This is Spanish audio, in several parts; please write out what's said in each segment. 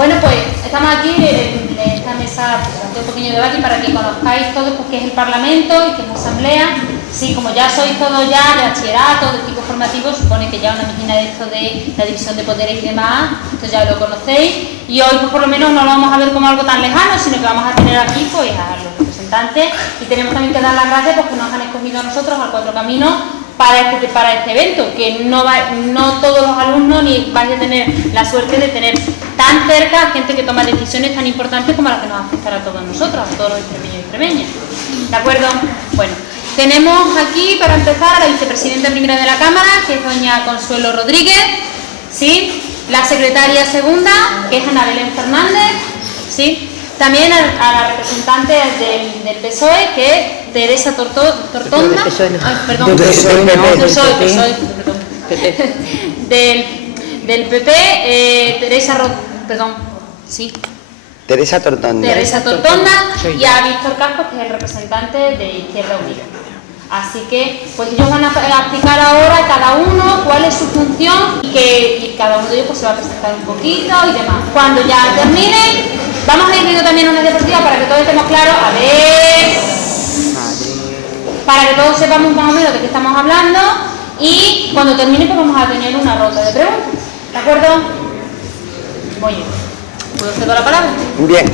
Bueno, pues estamos aquí en esta mesa de un pequeño debate para que conozcáis todos pues, qué es el Parlamento y qué es la Asamblea. Sí, como ya sois todos ya de bachillerato, de tipo formativo, supone que ya una medicina de esto de la división de poderes y demás, esto ya lo conocéis. Y hoy pues por lo menos no lo vamos a ver como algo tan lejano, sino que vamos a tener aquí pues a los representantes y tenemos también que dar las gracias porque nos han escogido a nosotros, al Cuatro Caminos, para este evento, que no todos los alumnos ni vais a tener la suerte de tener tan cerca a gente que toma decisiones tan importantes como las que nos afectan a todos nosotros, a todos los extremeños y extremeñas. ¿De acuerdo? Bueno, tenemos aquí para empezar a la vicepresidenta primera de la Cámara, que es doña Consuelo Rodríguez, ¿sí? La secretaria segunda, que es Ana Belén Fernández, ¿sí? También a la representante del PSOE, que es Teresa Tortonda. Perdón. Del PP, Teresa Tortonda y a Víctor Cascos, que es el representante de Izquierda Unida. Así que, pues ellos van a explicar ahora cada uno cuál es su función y cada uno de ellos pues, se va a presentar un poquito y demás. Cuando ya terminen, vamos a ir viendo también una diapositiva para que todos estemos claros. A ver, para que todos sepamos más o menos de qué estamos hablando y cuando termine pues vamos a tener una ronda de preguntas. ¿De acuerdo? Muy bien. ¿Puedo hacer toda la palabra? Bien,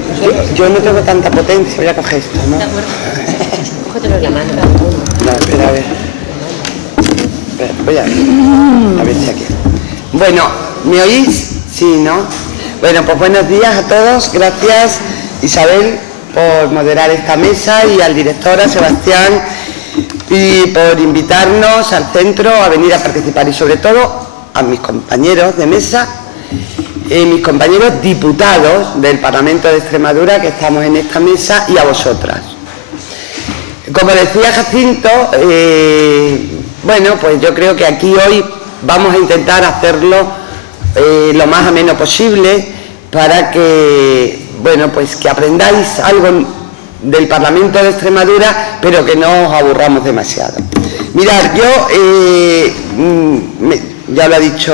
yo no tengo tanta potencia, voy a coger esto, ¿no? De acuerdo. Cógetelo en la mano. No, espera, a ver. Espera, voy a ver si aquí. Bueno, ¿me oís? Sí, ¿no? Bueno, pues buenos días a todos. Gracias, Isabel, por moderar esta mesa y al director, a Sebastián, y por invitarnos al centro a venir a participar y sobre todo a mis compañeros de mesa, mis compañeros diputados del Parlamento de Extremadura que estamos en esta mesa y a vosotras. Como decía Jacinto, bueno, pues yo creo que aquí hoy vamos a intentar hacerlo lo más ameno posible para que, bueno, pues que aprendáis algo del Parlamento de Extremadura, pero que no os aburramos demasiado. Mirad, yo, ya lo ha dicho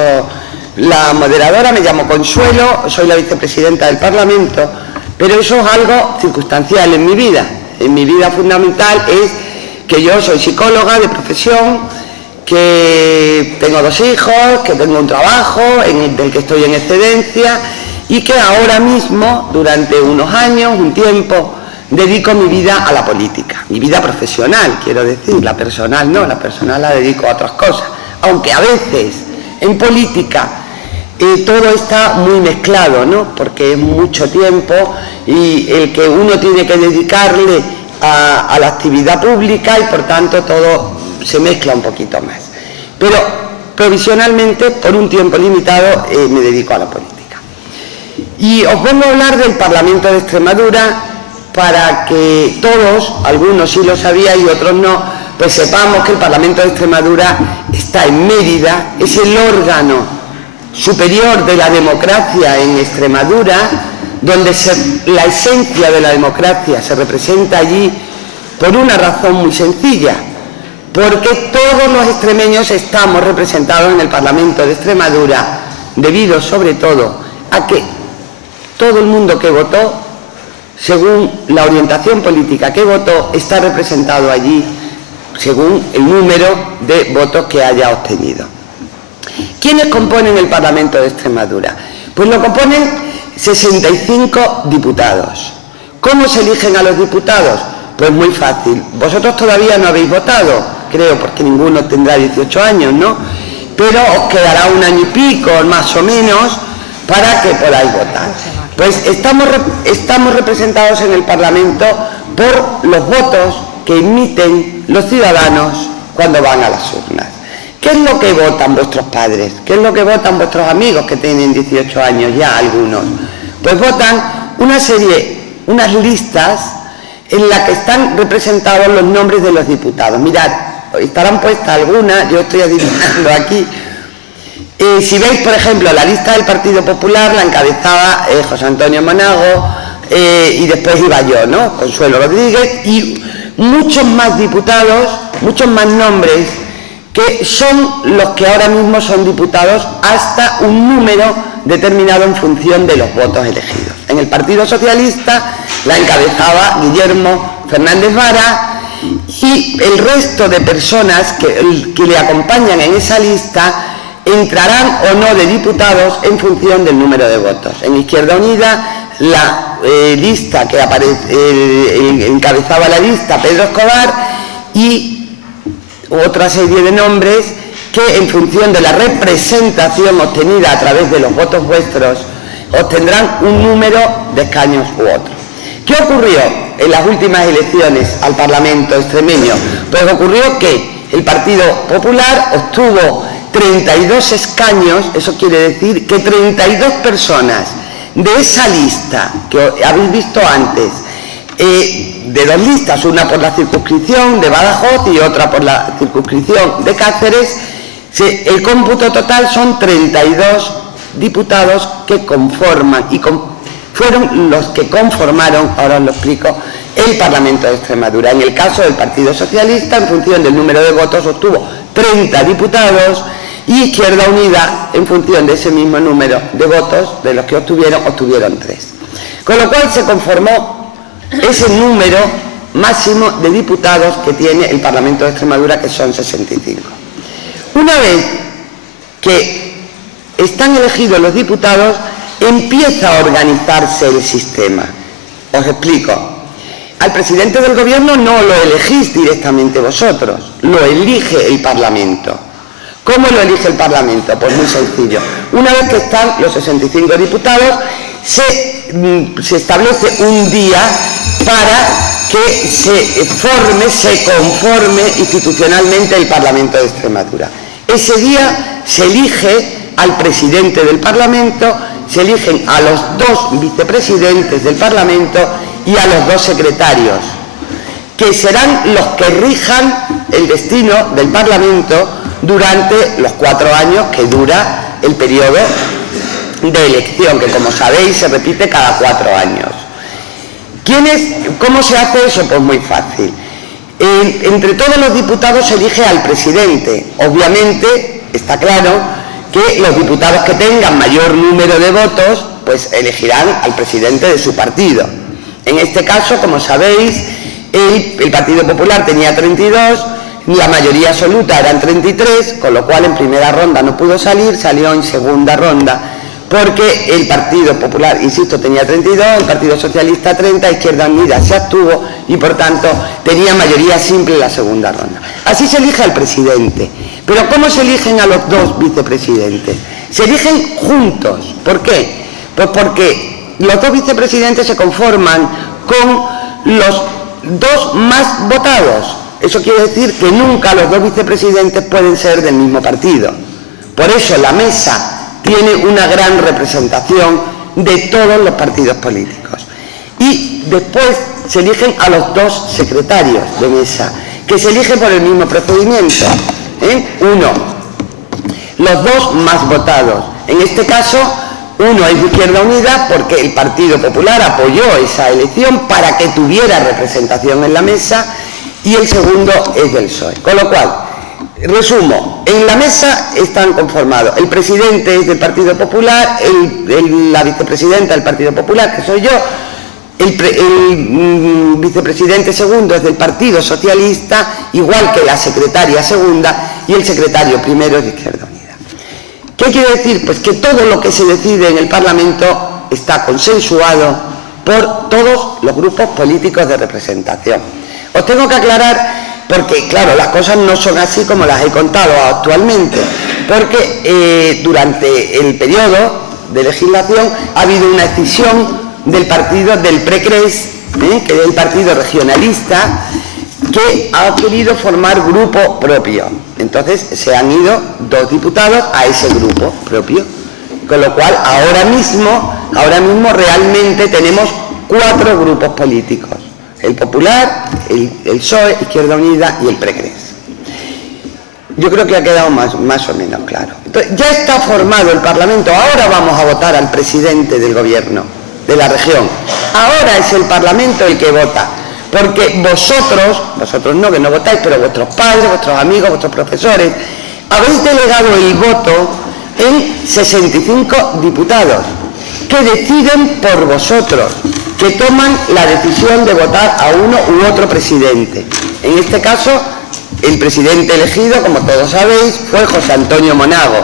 la moderadora, me llamo Consuelo, soy la vicepresidenta del Parlamento, pero eso es algo circunstancial en mi vida. En mi vida fundamental es que yo soy psicóloga de profesión, que tengo 2 hijos, que tengo un trabajo del que estoy en excedencia y que ahora mismo, durante unos años, un tiempo, dedico mi vida a la política. Mi vida profesional, quiero decir, la personal no, la personal la dedico a otras cosas. Aunque a veces en política todo está muy mezclado, ¿no? Porque es mucho tiempo y el que uno tiene que dedicarle a la actividad pública y por tanto todo se mezcla un poquito más. Pero provisionalmente, por un tiempo limitado, me dedico a la política. Y os vengo a hablar del Parlamento de Extremadura para que todos, algunos sí lo sabían y otros no, pues sepamos que el Parlamento de Extremadura está en Mérida, es el órgano superior de la democracia en Extremadura, donde la esencia de la democracia se representa allí por una razón muy sencilla, porque todos los extremeños estamos representados en el Parlamento de Extremadura, debido sobre todo a que todo el mundo que votó, según la orientación política que votó, está representado allí según el número de votos que haya obtenido. ¿Quiénes componen el Parlamento de Extremadura? Pues lo componen 65 diputados. ¿Cómo se eligen a los diputados? Pues muy fácil. Vosotros todavía no habéis votado, creo, porque ninguno tendrá 18 años, ¿no? Pero os quedará un año y pico, más o menos, para que podáis votar. Pues estamos representados en el Parlamento por los votos que emiten los ciudadanos cuando van a las urnas. ¿Qué es lo que votan vuestros padres? ¿Qué es lo que votan vuestros amigos que tienen 18 años ya algunos? Pues votan unas listas en las que están representados los nombres de los diputados. Mirad, estarán puestas algunas, yo estoy adivinando aquí. Si veis, por ejemplo, la lista del Partido Popular, la encabezaba José Antonio Monago y después iba yo, ¿no? Consuelo Rodríguez y muchos más diputados, muchos más nombres que son los que ahora mismo son diputados hasta un número determinado en función de los votos elegidos. En el Partido Socialista la encabezaba Guillermo Fernández Vara y el resto de personas que le acompañan en esa lista entrarán o no de diputados en función del número de votos. En Izquierda Unida, la lista que encabezaba la lista Pedro Escobar y otra serie de nombres que en función de la representación obtenida a través de los votos vuestros obtendrán un número de escaños u otro. ¿Qué ocurrió en las últimas elecciones al Parlamento extremeño? Pues ocurrió que el Partido Popular obtuvo 32 escaños, eso quiere decir que 32 personas de esa lista que habéis visto antes, de dos listas, una por la circunscripción de Badajoz y otra por la circunscripción de Cáceres, el cómputo total son 32 diputados que conforman y fueron los que conformaron, ahora os lo explico, el Parlamento de Extremadura. En el caso del Partido Socialista, en función del número de votos, obtuvo 30 diputados y Izquierda Unida, en función de ese mismo número de votos, de los que obtuvieron 3. Con lo cual se conformó ese número máximo de diputados que tiene el Parlamento de Extremadura, que son 65. Una vez que están elegidos los diputados, empieza a organizarse el sistema. Os explico. Al presidente del gobierno no lo elegís directamente vosotros, lo elige el Parlamento. ¿Cómo lo elige el Parlamento? Pues muy sencillo. Una vez que están los 65 diputados, se establece un día para que se conforme institucionalmente el Parlamento de Extremadura. Ese día se elige al presidente del Parlamento, se eligen a los 2 vicepresidentes del Parlamento y a los 2 secretarios, que serán los que rijan el destino del Parlamento durante los 4 años que dura el periodo de elección, que como sabéis se repite cada 4 años. ¿Cómo se hace eso? Pues muy fácil. Entre todos los diputados se elige al presidente. Obviamente está claro que los diputados que tengan mayor número de votos pues elegirán al presidente de su partido. En este caso, como sabéis, el Partido Popular tenía 32, la mayoría absoluta eran 33, con lo cual en primera ronda no pudo salir, salió en segunda ronda, porque el Partido Popular, insisto, tenía 32, el Partido Socialista 30, Izquierda Unida se abstuvo y por tanto tenía mayoría simple en la segunda ronda. Así se elige al presidente. Pero ¿cómo se eligen a los 2 vicepresidentes? Se eligen juntos. ¿Por qué? Pues porque los 2 vicepresidentes se conforman con los 2 más votados. Eso quiere decir que nunca los 2 vicepresidentes pueden ser del mismo partido. Por eso la mesa tiene una gran representación de todos los partidos políticos. Y después se eligen a los 2 secretarios de mesa, que se eligen por el mismo procedimiento. Los 2 más votados. En este caso, uno es de Izquierda Unida porque el Partido Popular apoyó esa elección para que tuviera representación en la mesa, y el segundo es del PSOE. Con lo cual, resumo, en la mesa están conformados, el presidente es del Partido Popular, la vicepresidenta del Partido Popular, que soy yo, el vicepresidente segundo es del Partido Socialista, igual que la secretaria segunda, y el secretario primero es de Izquierda Unida. ¿Qué quiere decir? Pues que todo lo que se decide en el Parlamento está consensuado por todos los grupos políticos de representación. Os tengo que aclarar, porque claro, las cosas no son así como las he contado actualmente, porque durante el periodo de legislación ha habido una escisión del partido del PRECRES, que es el partido regionalista, que ha querido formar grupo propio. Entonces se han ido 2 diputados a ese grupo propio, con lo cual ahora mismo realmente tenemos 4 grupos políticos: el Popular, el PSOE, Izquierda Unida y el PRECRES. Yo creo que ha quedado más o menos claro. Entonces, ya está formado el Parlamento, ahora vamos a votar al presidente del gobierno de la región. Ahora es el Parlamento el que vota, porque vosotros no, que no votáis, pero vuestros padres, vuestros amigos, vuestros profesores, habéis delegado el voto en 65 diputados que deciden por vosotros, que toman la decisión de votar a uno u otro presidente. En este caso, el presidente elegido, como todos sabéis, fue José Antonio Monago,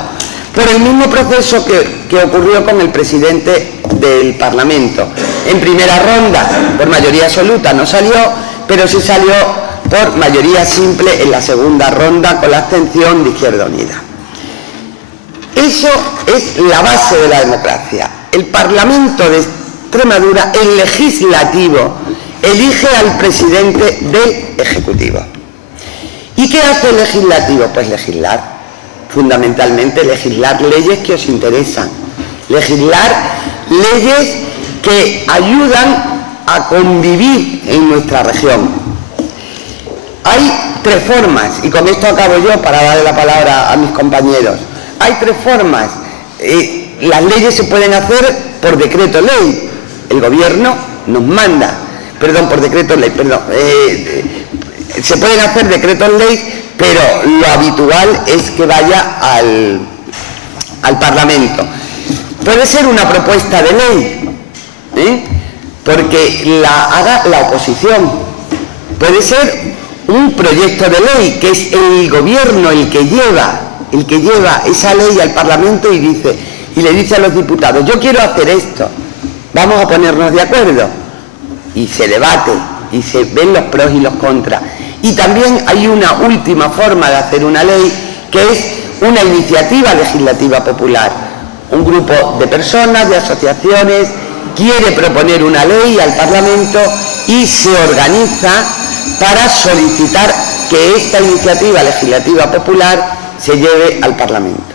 por el mismo proceso que ocurrió con el presidente del Parlamento. En primera ronda, por mayoría absoluta, no salió, pero sí salió por mayoría simple en la segunda ronda con la abstención de Izquierda Unida. Eso es la base de la democracia. El Parlamento de Extremadura, el legislativo, elige al presidente del Ejecutivo. ¿Y qué hace el legislativo? Pues legislar, fundamentalmente legislar leyes que os interesan, legislar leyes que ayudan a convivir en nuestra región. Hay tres formas, y con esto acabo yo para darle la palabra a mis compañeros. Hay tres formas. Las leyes se pueden hacer por decreto ley. El gobierno nos manda, por decreto ley, se pueden hacer decretos ley, pero lo habitual es que vaya al Parlamento. Puede ser una propuesta de ley, porque la haga la oposición. Puede ser un proyecto de ley, que es el gobierno el que lleva esa ley al Parlamento y le dice a los diputados: yo quiero hacer esto, vamos a ponernos de acuerdo. Y se debate, y se ven los pros y los contras. Y también hay una última forma de hacer una ley, que es una iniciativa legislativa popular. Un grupo de personas, de asociaciones, quiere proponer una ley al Parlamento y se organiza para solicitar que esta iniciativa legislativa popular se lleve al Parlamento.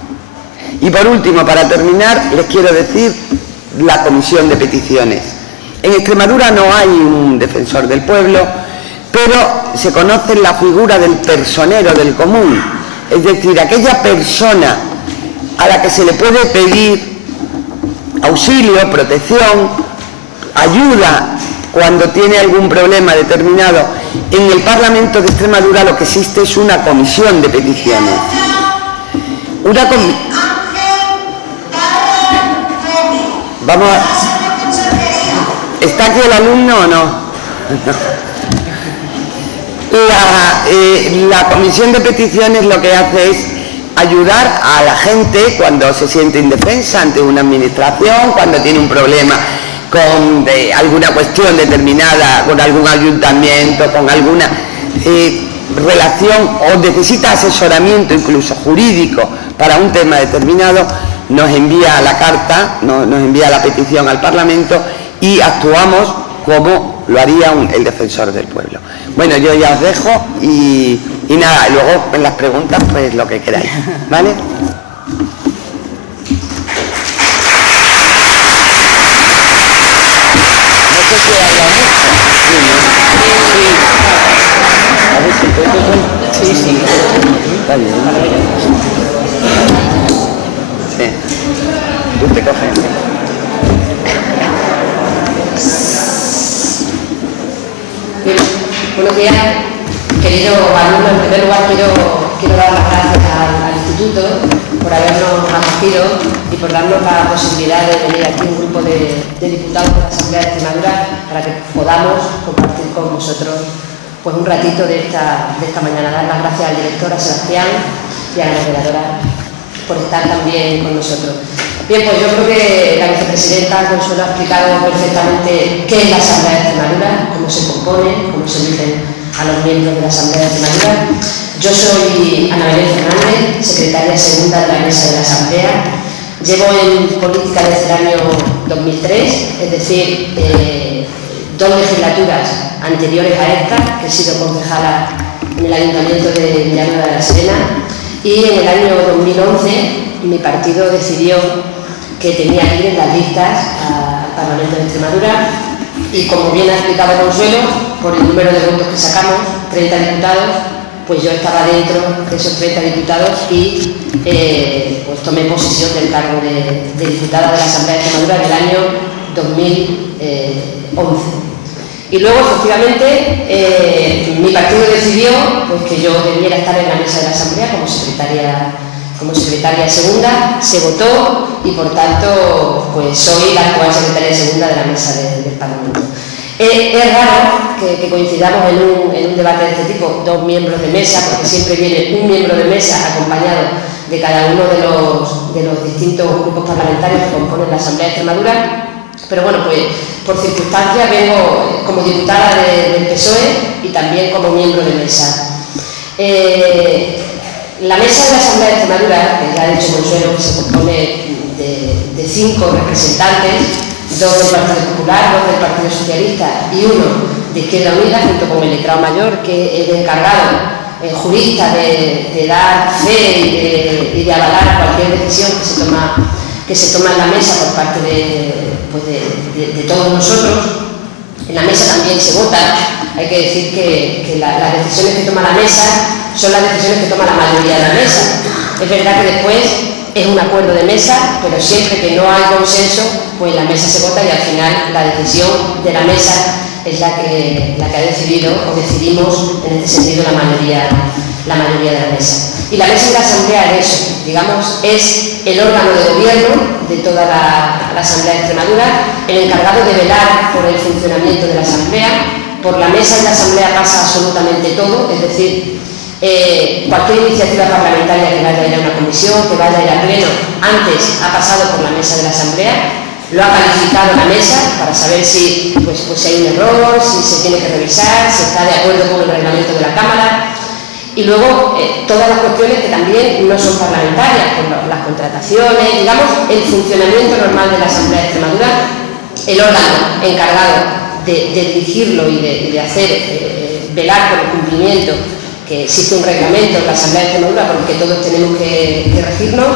Y por último, para terminar, les quiero decir la comisión de peticiones. En Extremadura no hay un defensor del pueblo, pero se conoce la figura del personero del común, es decir, aquella persona a la que se le puede pedir auxilio, protección, ayuda cuando tiene algún problema determinado. En el Parlamento de Extremadura lo que existe es una comisión de peticiones. Vamos a... ¿Está aquí el alumno o no? La comisión de peticiones lo que hace es ayudar a la gente cuando se siente indefensa ante una administración, cuando tiene un problema con alguna cuestión determinada, con algún ayuntamiento, con alguna relación, o necesita asesoramiento incluso jurídico para un tema determinado. Nos envía la carta, nos envía la petición al Parlamento y actuamos como lo haría el defensor del pueblo. Bueno, yo ya os dejo y nada, luego en las preguntas pues lo que queráis, ¿vale? No sé si habla mucho. A ver si puedo. Sí. Está bien. Sí. Tú te coges. Buenos días, queridos alumnos. En primer lugar quiero dar las gracias al Instituto por habernos acogido y por darnos la posibilidad de venir aquí un grupo de diputados de la Asamblea de Extremadura para que podamos compartir con vosotros pues un ratito de esta mañana. Dar las gracias al director, a Sebastián, y a la moderadora por estar también con nosotros. Bien, pues yo creo que la vicepresidenta Consuelo ha explicado perfectamente qué es la Asamblea de Extremadura, cómo se compone, cómo se eligen a los miembros de la Asamblea de Extremadura. Yo soy Ana Belén Fernández, secretaria segunda de la mesa de la Asamblea. Llevo en política desde el año 2003, es decir, 2 legislaturas anteriores a esta, que he sido concejala en el Ayuntamiento de Villanueva de la Serena, y en el año 2011 mi partido decidió que tenía que ir en las listas al Parlamento de Extremadura y, como bien ha explicado Consuelo, por el número de votos que sacamos, 30 diputados, pues yo estaba dentro de esos 30 diputados y pues tomé posesión del cargo de diputada de la Asamblea de Extremadura en el año 2011. Y luego, efectivamente, mi partido decidió pues, que yo debiera estar en la mesa de la Asamblea como secretaria como secretaria segunda, se votó y por tanto pues soy la actual secretaria segunda de la mesa del Parlamento. Es raro que coincidamos en un debate de este tipo, dos miembros de mesa, porque siempre viene un miembro de mesa acompañado de cada uno de los distintos grupos parlamentarios que componen la Asamblea de Extremadura. Pero bueno, pues por circunstancias vengo como diputada del PSOE y también como miembro de mesa. La mesa de la Asamblea de Extremadura, que ya ha dicho Consuelo, que se compone de 5 representantes, 2 del Partido Popular, 2 del Partido Socialista y 1 de Izquierda Unida, junto con el letrado mayor, que es el encargado jurista de dar fe y de avalar cualquier decisión que se toma en la mesa por parte de todos nosotros. En la mesa también se vota. Hay que decir que las decisiones que toma la mesa son las decisiones que toma la mayoría de la mesa. Es verdad que después es un acuerdo de mesa, pero siempre que no hay consenso, pues la mesa se vota y al final la decisión de la mesa es la que ha decidido, o decidimos en este sentido la mayoría de la mesa. Y la mesa de la Asamblea es eso, digamos, es el órgano de gobierno de toda la Asamblea de Extremadura, el encargado de velar por el funcionamiento de la Asamblea. Por la mesa de la Asamblea pasa absolutamente todo, es decir, cualquier iniciativa parlamentaria que vaya a ir a una comisión, que vaya a ir a pleno, antes ha pasado por la mesa de la Asamblea, lo ha calificado la mesa para saber si hay un error, si se tiene que revisar, si está de acuerdo con el reglamento de la Cámara. Y luego todas las cuestiones que también no son parlamentarias, como las contrataciones, digamos, el funcionamiento normal de la Asamblea de Extremadura, el órgano encargado de dirigirlo y de hacer, velar por el cumplimiento, que existe un reglamento en la Asamblea de Extremadura por el que todos tenemos que regirnos,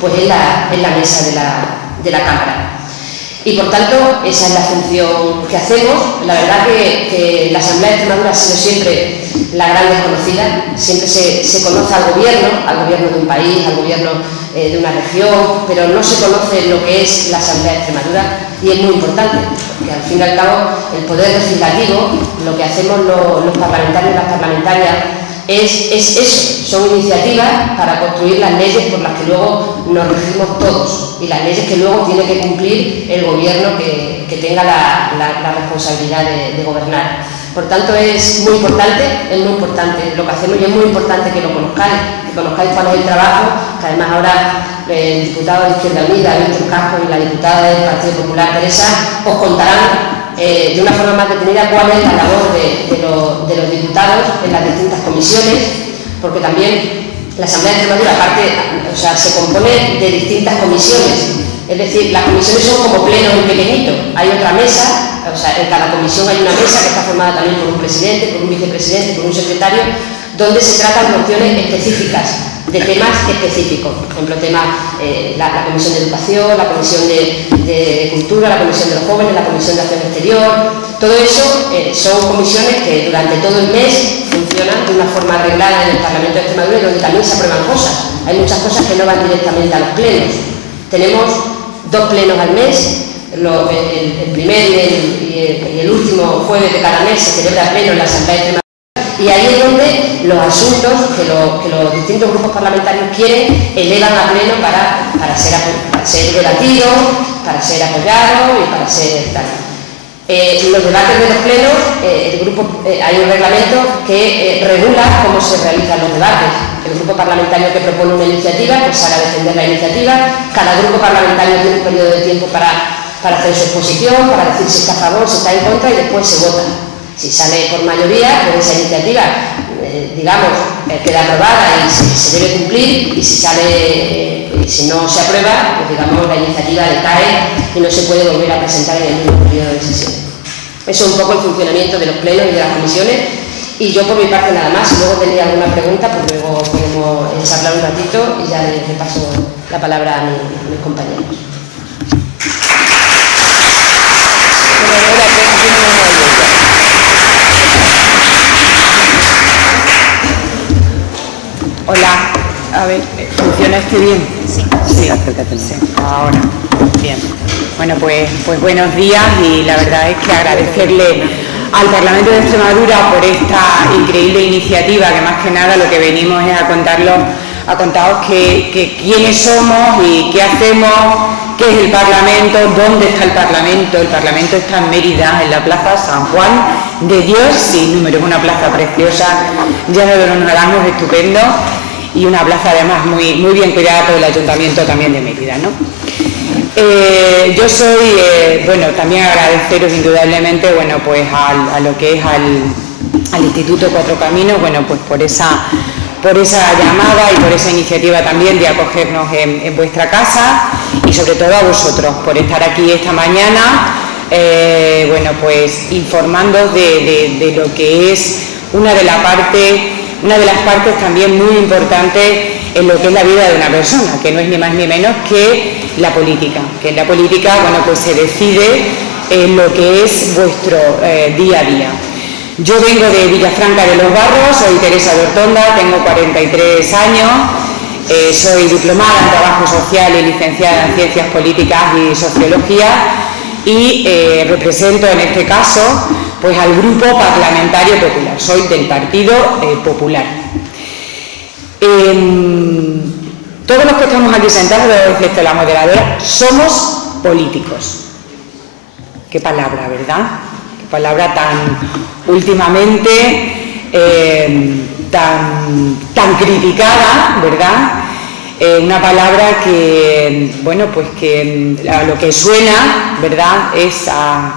pues es la mesa de la Cámara. Y por tanto, esa es la función que hacemos. La verdad que la Asamblea de Extremadura ha sido siempre la gran desconocida. Siempre se conoce al gobierno de un país, al gobierno de una región, pero no se conoce lo que es la Asamblea de Extremadura y es muy importante, porque al fin y al cabo el poder legislativo, lo que hacemos los parlamentarios y las parlamentarias, es eso, son iniciativas para construir las leyes por las que luego nos regimos todos y las leyes que luego tiene que cumplir el gobierno que tenga la responsabilidad de gobernar. Por tanto, es muy importante lo que hacemos y es muy importante que lo conozcáis cuál es el trabajo, que además ahora el diputado de Izquierda Unida, Víctor Casco, y la diputada del Partido Popular, Teresa, os contarán de una forma más detenida cuál es la labor de los diputados en las distintas comisiones, porque también la Asamblea de Extremadura, se compone de distintas comisiones, es decir, las comisiones son como plenos muy pequeñitos, hay otra mesa, en cada comisión hay una mesa que está formada también por un presidente, por un vicepresidente, por un secretario, donde se tratan cuestiones específicas, de temas específicos, por ejemplo, la Comisión de Educación, la Comisión de Cultura, la Comisión de los Jóvenes, la Comisión de Acción Exterior. Todo eso son comisiones que durante todo el mes funcionan de una forma arreglada en el Parlamento de Extremadura y donde también se aprueban cosas. Hay muchas cosas que no van directamente a los plenos. Tenemos 2 plenos al mes, el primer y el último jueves de cada mes se celebra pleno en la Asamblea de Extremadura. Y ahí es donde los asuntos que los distintos grupos parlamentarios quieren elevan a pleno para ser debatidos, para ser apoyados y para ser tal. Los debates de los plenos, hay un reglamento que regula cómo se realizan los debates. El grupo parlamentario que propone una iniciativa pues sale a defender la iniciativa. Cada grupo parlamentario tiene un periodo de tiempo para hacer su exposición, para decir si está a favor, si está en contra y después se vota. Si sale por mayoría, pues esa iniciativa, queda aprobada y se debe cumplir, y si no se aprueba, pues la iniciativa decae y no se puede volver a presentar en el mismo periodo de sesión. Eso es un poco el funcionamiento de los plenos y de las comisiones, y yo por mi parte nada más. Si luego tendría alguna pregunta, pues luego podemos charlar un ratito y ya le paso la palabra a mis compañeros. Hola, a ver, ¿funciona este bien? Sí, acércate. Sí, ahora, bien. Bueno, pues buenos días, y la verdad es que agradecerle al Parlamento de Extremadura por esta increíble iniciativa, que más que nada lo que venimos es a contarlo a contaros quiénes somos y qué hacemos, qué es el Parlamento, dónde está el Parlamento. El Parlamento está en Mérida, en la Plaza San Juan de Dios, sin número, es una plaza preciosa, llena de unos naranjos estupendos y una plaza además muy bien cuidada por el Ayuntamiento también de Mérida, ¿no? Yo soy, bueno, también agradeceros indudablemente, bueno, pues a lo que es al Instituto Cuatro Caminos, bueno, pues por esa llamada y por esa iniciativa también de acogernos en vuestra casa, y sobre todo a vosotros por estar aquí esta mañana, bueno, pues informando de lo que es una de las partes también muy importantes en lo que es la vida de una persona, que no es ni más ni menos que la política, bueno, pues se decide en lo que es vuestro día a día. Yo vengo de Villafranca de los Barros, soy Teresa de Ortonda, tengo 43 años, soy diplomada en Trabajo Social y licenciada en Ciencias Políticas y Sociología, y represento en este caso pues al Grupo Parlamentario Popular, soy del Partido Popular. Todos los que estamos aquí sentados, excepto la moderadora, somos políticos. Qué palabra, ¿verdad? Qué palabra tan últimamente tan criticada, ¿verdad? Una palabra que, bueno, pues que a lo que suena, ¿verdad?, es a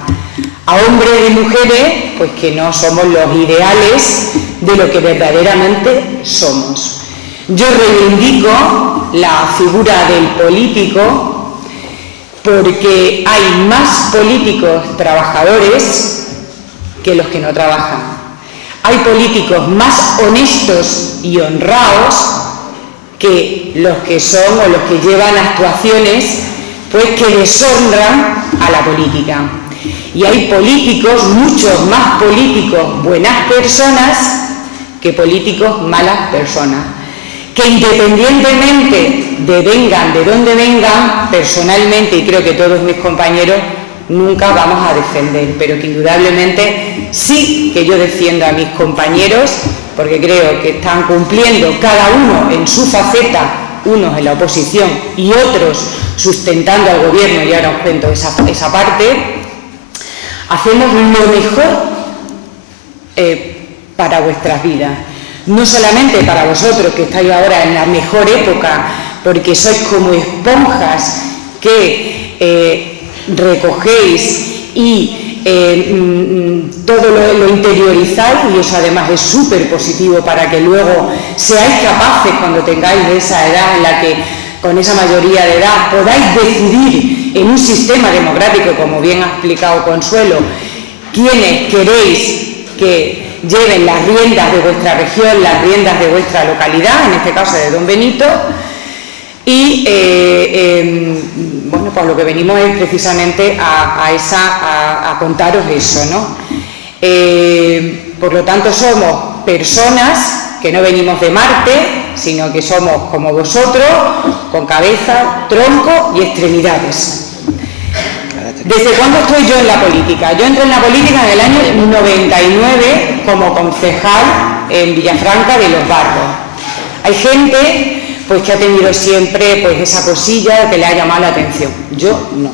hombres y mujeres pues que no somos los ideales de lo que verdaderamente somos. Yo reivindico la figura del político porque hay más políticos trabajadores que los que no trabajan. Hay políticos más honestos y honrados que los que son o los que llevan actuaciones pues que deshonran a la política. Y hay políticos, muchos más políticos buenas personas que políticos malas personas, que independientemente de dónde vengan, personalmente, y creo que todos mis compañeros, nunca vamos a defender, pero que indudablemente sí que yo defiendo a mis compañeros, porque creo que están cumpliendo cada uno en su faceta, unos en la oposición y otros sustentando al gobierno, y ahora os cuento esa parte. Hacemos lo mejor para vuestras vidas. No solamente para vosotros, que estáis ahora en la mejor época, porque sois como esponjas que recogéis y todo lo interiorizáis, y eso además es súper positivo para que luego seáis capaces, cuando tengáis esa edad en la que, con esa mayoría de edad, podáis decidir en un sistema democrático, como bien ha explicado Consuelo, quiénes queréis que lleven las riendas de vuestra región, las riendas de vuestra localidad, en este caso de Don Benito, y bueno, pues lo que venimos es precisamente a contaros eso, ¿no? Por lo tanto, somos personas que no venimos de Marte, sino que somos como vosotros, con cabeza, tronco y extremidades. ¿Desde cuándo estoy yo en la política? Yo entré en la política en el año 99 como concejal en Villafranca de los Barros. Hay gente pues que ha tenido siempre pues esa cosilla que le ha llamado la atención. Yo no.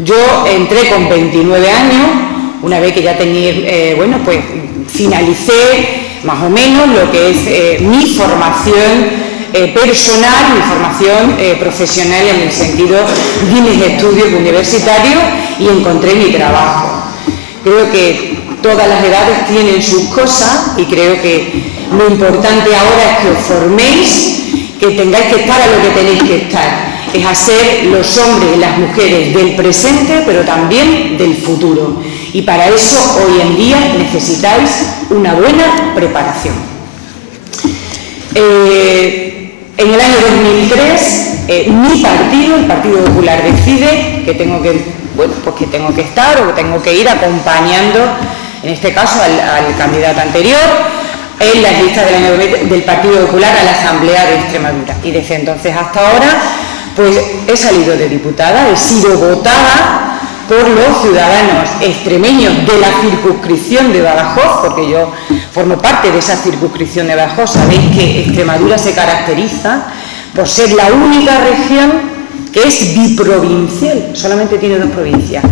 Yo entré con 29 años, una vez que ya tenía, bueno, pues finalicé más o menos lo que es mi formación personal, mi formación profesional en el sentido de mis estudios universitarios, y encontré mi trabajo. Creo que todas las edades tienen sus cosas, y creo que lo importante ahora es que os forméis, que tengáis que estar a lo que tenéis que estar, es hacer los hombres y las mujeres del presente, pero también del futuro. Y para eso hoy en día necesitáis una buena preparación. En el año 2003, mi partido, el Partido Popular, decide que tengo que, bueno, pues que tengo que estar o que tengo que ir acompañando, en este caso al candidato anterior, en las listas del Partido Popular a la Asamblea de Extremadura. Y desde entonces hasta ahora, pues he salido de diputada, he sido votada por los ciudadanos extremeños de la circunscripción de Badajoz, porque yo formo parte de esa circunscripción de Badajoz. Sabéis que Extremadura se caracteriza por ser la única región que es biprovincial, solamente tiene 2 provincias,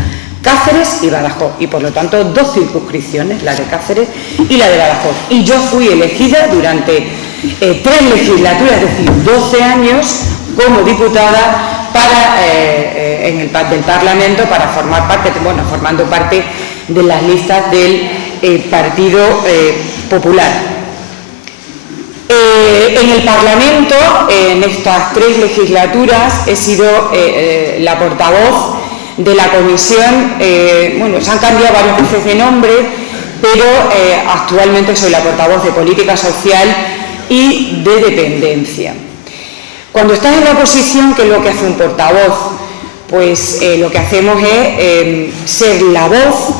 Cáceres y Badajoz, y por lo tanto 2 circunscripciones, la de Cáceres y la de Badajoz. Y yo fui elegida durante 3 legislaturas, es decir, 12 años, como diputada del Parlamento para formar parte, formando parte de las listas del Partido Popular. En el Parlamento, en estas 3 legislaturas, he sido la portavoz de la comisión, se han cambiado varias veces de nombre, pero actualmente soy la portavoz de Política Social y de Dependencia. Cuando estás en la oposición, ¿qué es lo que hace un portavoz? Pues lo que hacemos es ser la voz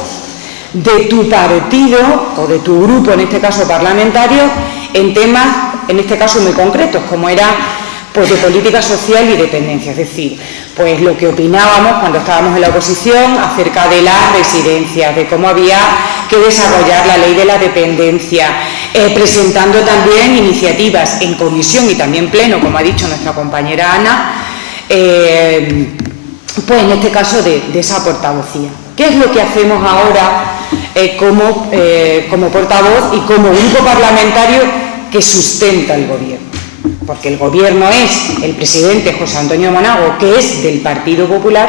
de tu partido o de tu grupo, en este caso parlamentario, en temas, en este caso muy concretos, como era pues de política social y dependencia, es decir, pues lo que opinábamos cuando estábamos en la oposición acerca de las residencias, de cómo había que desarrollar la ley de la dependencia, presentando también iniciativas en comisión y también pleno, como ha dicho nuestra compañera Ana, pues en este caso de esa portavocía. ¿Qué es lo que hacemos ahora como portavoz y como grupo parlamentario que sustenta el gobierno? Porque el gobierno es el presidente José Antonio Monago, que es del Partido Popular,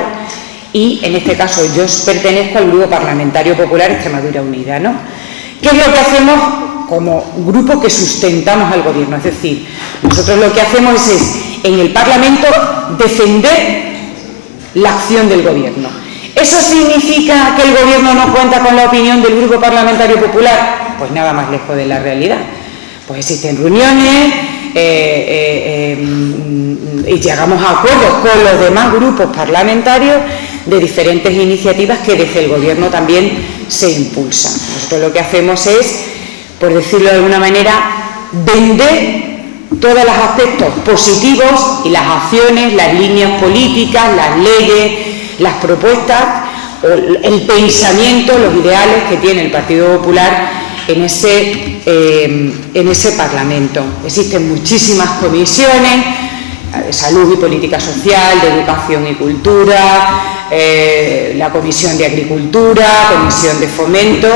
y en este caso yo pertenezco al Grupo Parlamentario Popular Extremadura Unida, ¿no? ¿Qué es lo que hacemos como grupo que sustentamos al gobierno? Es decir, nosotros lo que hacemos es en el Parlamento defender la acción del gobierno. ¿Eso significa que el gobierno no cuenta con la opinión del Grupo Parlamentario Popular? Pues nada más lejos de la realidad. Pues existen reuniones y llegamos a acuerdos con los demás grupos parlamentarios de diferentes iniciativas que desde el gobierno también se impulsan. Nosotros lo que hacemos es, por decirlo de alguna manera, vender todos los aspectos positivos y las acciones, las líneas políticas, las leyes, las propuestas, el pensamiento, los ideales que tiene el Partido Popular en ese Parlamento. Existen muchísimas comisiones, de salud y política social, de educación y cultura, la comisión de agricultura, comisión de fomento,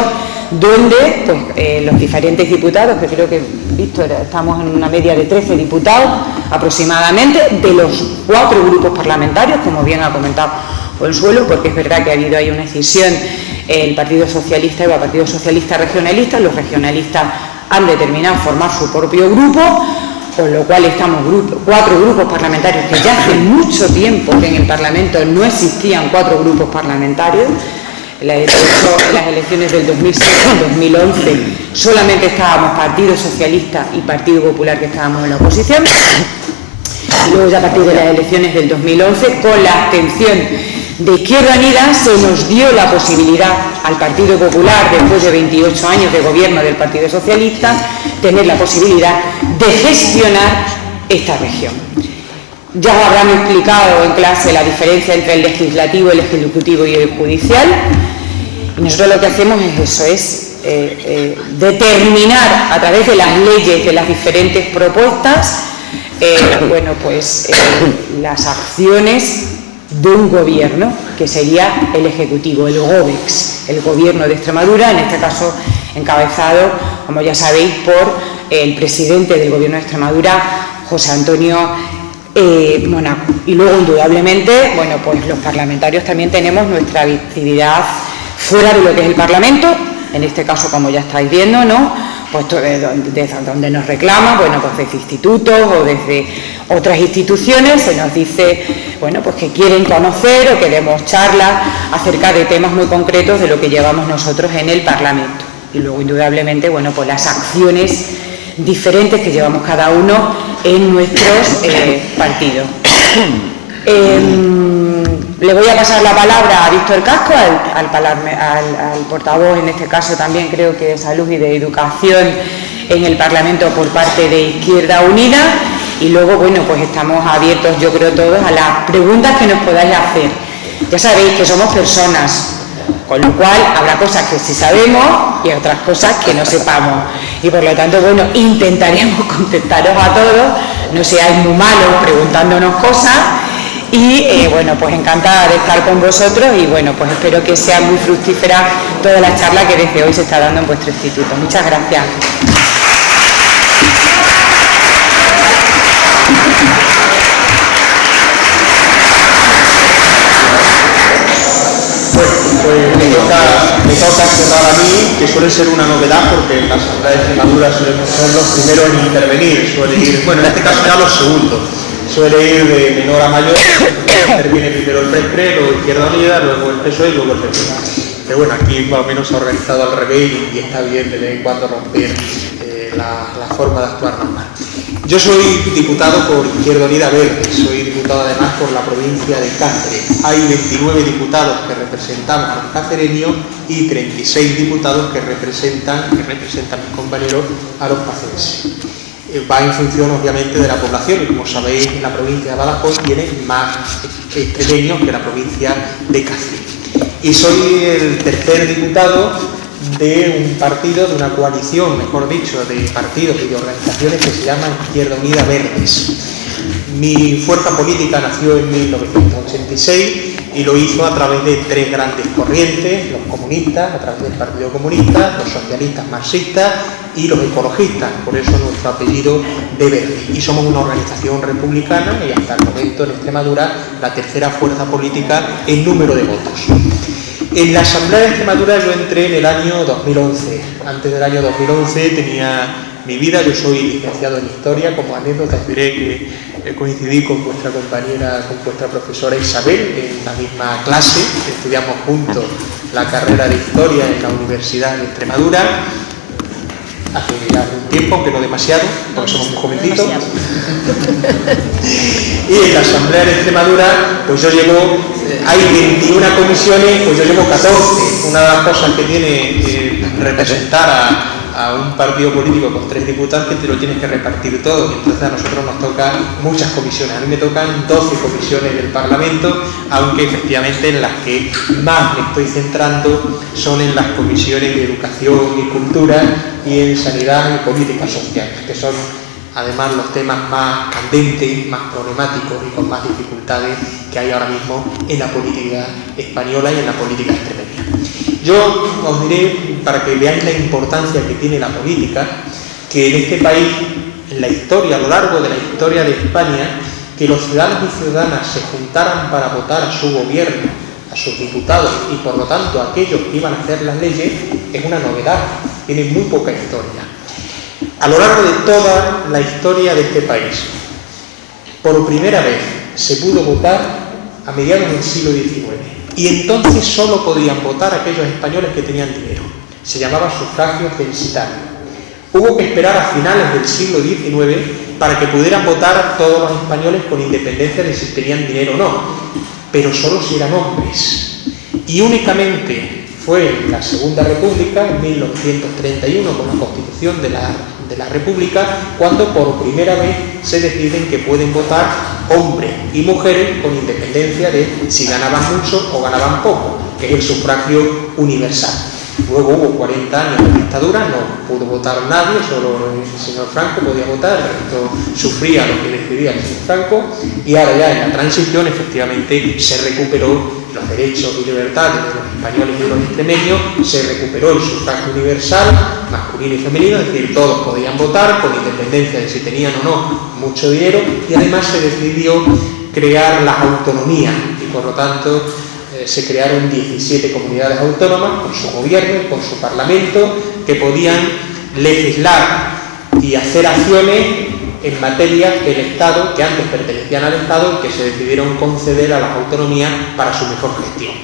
donde pues, los diferentes diputados, que creo que Víctor, estamos en una media de 13 diputados aproximadamente, de los 4 grupos parlamentarios, como bien ha comentado Consuelo, porque es verdad que ha habido ahí una decisión, el Partido Socialista y el Partido Socialista Regionalista, los regionalistas han determinado formar su propio grupo, con lo cual estamos 4 grupos parlamentarios, que ya hace mucho tiempo que en el Parlamento no existían 4 grupos parlamentarios. De hecho, en las elecciones del 2006 y 2011 solamente estábamos Partido Socialista y Partido Popular, que estábamos en la oposición. Y luego ya a partir de las elecciones del 2011, con la abstención de Izquierda Unida, se nos dio la posibilidad al Partido Popular, después de 28 años de gobierno del Partido Socialista, tener la posibilidad de gestionar esta región. Ya habrán explicado en clase la diferencia entre el legislativo, el ejecutivo y el judicial, y nosotros lo que hacemos es eso, es determinar a través de las leyes, de las diferentes propuestas, las acciones de un gobierno, que sería el Ejecutivo, el GOBEX, el Gobierno de Extremadura, en este caso encabezado, como ya sabéis, por el presidente del Gobierno de Extremadura, José Antonio Monago. Y luego, indudablemente, pues los parlamentarios también tenemos nuestra actividad fuera de lo que es el Parlamento, en este caso, como ya estáis viendo, ¿no? Pues desde donde nos reclaman, pues desde institutos o desde otras instituciones, se nos dice, pues que quieren conocer o queremos charlas acerca de temas muy concretos de lo que llevamos nosotros en el Parlamento. Y luego, indudablemente, pues las acciones diferentes que llevamos cada uno en nuestros partidos. Le voy a pasar la palabra a Víctor Casco, al portavoz, en este caso también creo que de Salud y de Educación en el Parlamento por parte de Izquierda Unida, y luego, pues estamos abiertos, yo creo todos, a las preguntas que nos podáis hacer. ya sabéis que somos personas, con lo cual habrá cosas que sí sabemos y otras cosas que no sepamos. Y por lo tanto, bueno, intentaremos contestaros a todos, no seáis muy malos preguntándonos cosas. Y bueno, pues encantada de estar con vosotros y bueno, pues espero que sea muy fructífera toda la charla que desde hoy se está dando en vuestro instituto. Muchas gracias. Pues me toca cerrar a mí, que suele ser una novedad porque en la Asamblea de Extremadura solemos ser los primeros en intervenir, suele ir, bueno, en este caso ya los segundos. Suele ir de menor a mayor, interviene primero el PSCRE, luego Izquierda Unida, luego el PSOE y luego el PP. Pero bueno, aquí más o menos se ha organizado al revés y está bien de vez en cuando romper la forma de actuar normal. Yo soy diputado por Izquierda Unida Verde, soy diputado además por la provincia de Cáceres. Hay 29 diputados que representamos a los cacereños y 36 diputados que representan mis compañeros a los cacereses. Va en función obviamente de la población y como sabéis la provincia de Badajoz tiene más extremeños que la provincia de Cáceres. Y soy el tercer diputado de un partido, de una coalición, mejor dicho, de partidos y de organizaciones que se llaman Izquierda Unida Verdes. Mi fuerza política nació en 1986 y lo hizo a través de tres grandes corrientes, los comunistas, a través del Partido Comunista, los socialistas marxistas y los ecologistas, por eso nuestro apellido de Verde. Y somos una organización republicana y hasta el momento en Extremadura la tercera fuerza política en número de votos. En la Asamblea de Extremadura yo entré en el año 2011. Antes del año 2011 tenía mi vida, yo soy licenciado en Historia, como anécdota diré que coincidí con vuestra compañera, con vuestra profesora Isabel en la misma clase, estudiamos juntos la carrera de Historia en la Universidad de Extremadura, hace ya un tiempo, aunque no demasiado, porque somos muy jovencitos. Y en la Asamblea de Extremadura, pues yo llevo, hay 21 comisiones, pues yo llevo 14. Una de las cosas que tiene representar a un partido político con 3 diputados que te lo tienes que repartir todo. Entonces a nosotros nos tocan muchas comisiones. A mí me tocan 12 comisiones del Parlamento, aunque efectivamente en las que más me estoy centrando son en las comisiones de Educación y Cultura y en Sanidad y Políticas Sociales, que son además los temas más candentes, más problemáticos y con más dificultades que hay ahora mismo en la política española y en la política extremeña. Yo os diré, para que veáis la importancia que tiene la política, que en este país, en la historia, a lo largo de la historia de España, que los ciudadanos y ciudadanas se juntaran para votar a su gobierno, a sus diputados y por lo tanto a aquellos que iban a hacer las leyes, es una novedad, tiene muy poca historia. A lo largo de toda la historia de este país, por primera vez se pudo votar a mediados del siglo XIX y entonces solo podían votar aquellos españoles que tenían dinero. Se llamaba sufragio censitario. Hubo que esperar a finales del siglo XIX para que pudieran votar todos los españoles con independencia de si tenían dinero o no, pero solo si eran hombres. Y únicamente fue en la Segunda República, en 1931, con la Constitución de la República, cuando por primera vez se deciden que pueden votar hombres y mujeres con independencia de si ganaban mucho o ganaban poco, que es el sufragio universal. Luego hubo 40 años de dictadura, no pudo votar nadie, solo el señor Franco podía votar, el resto sufría lo que decidía el señor Franco, y ahora ya en la transición efectivamente se recuperó los derechos y libertades de los españoles y de los extremeños, se recuperó el sufragio universal, masculino y femenino, es decir, todos podían votar con independencia de si tenían o no mucho dinero, y además se decidió crear las autonomías y por lo tanto se crearon 17 comunidades autónomas con su gobierno y con su parlamento que podían legislar y hacer acciones en materias del Estado que antes pertenecían al Estado y que se decidieron conceder a las autonomías para su mejor gestión.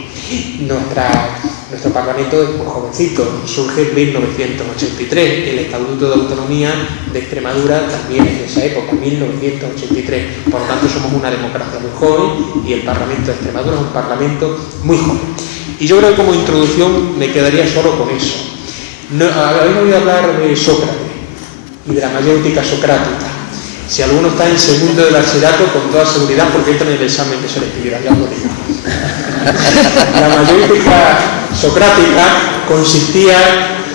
Nuestro Parlamento es muy jovencito, surge en 1983, el Estatuto de Autonomía de Extremadura también es de esa época, 1983, por lo tanto somos una democracia muy joven y el Parlamento de Extremadura es un Parlamento muy joven. Y yo creo que como introducción me quedaría solo con eso. Habéis oído hablar de Sócrates y de la mayéutica socrática. Si alguno está en segundo de bachillerato, con toda seguridad, porque entra en el examen de selectividad, ya os lo digo. La mayéutica socrática consistía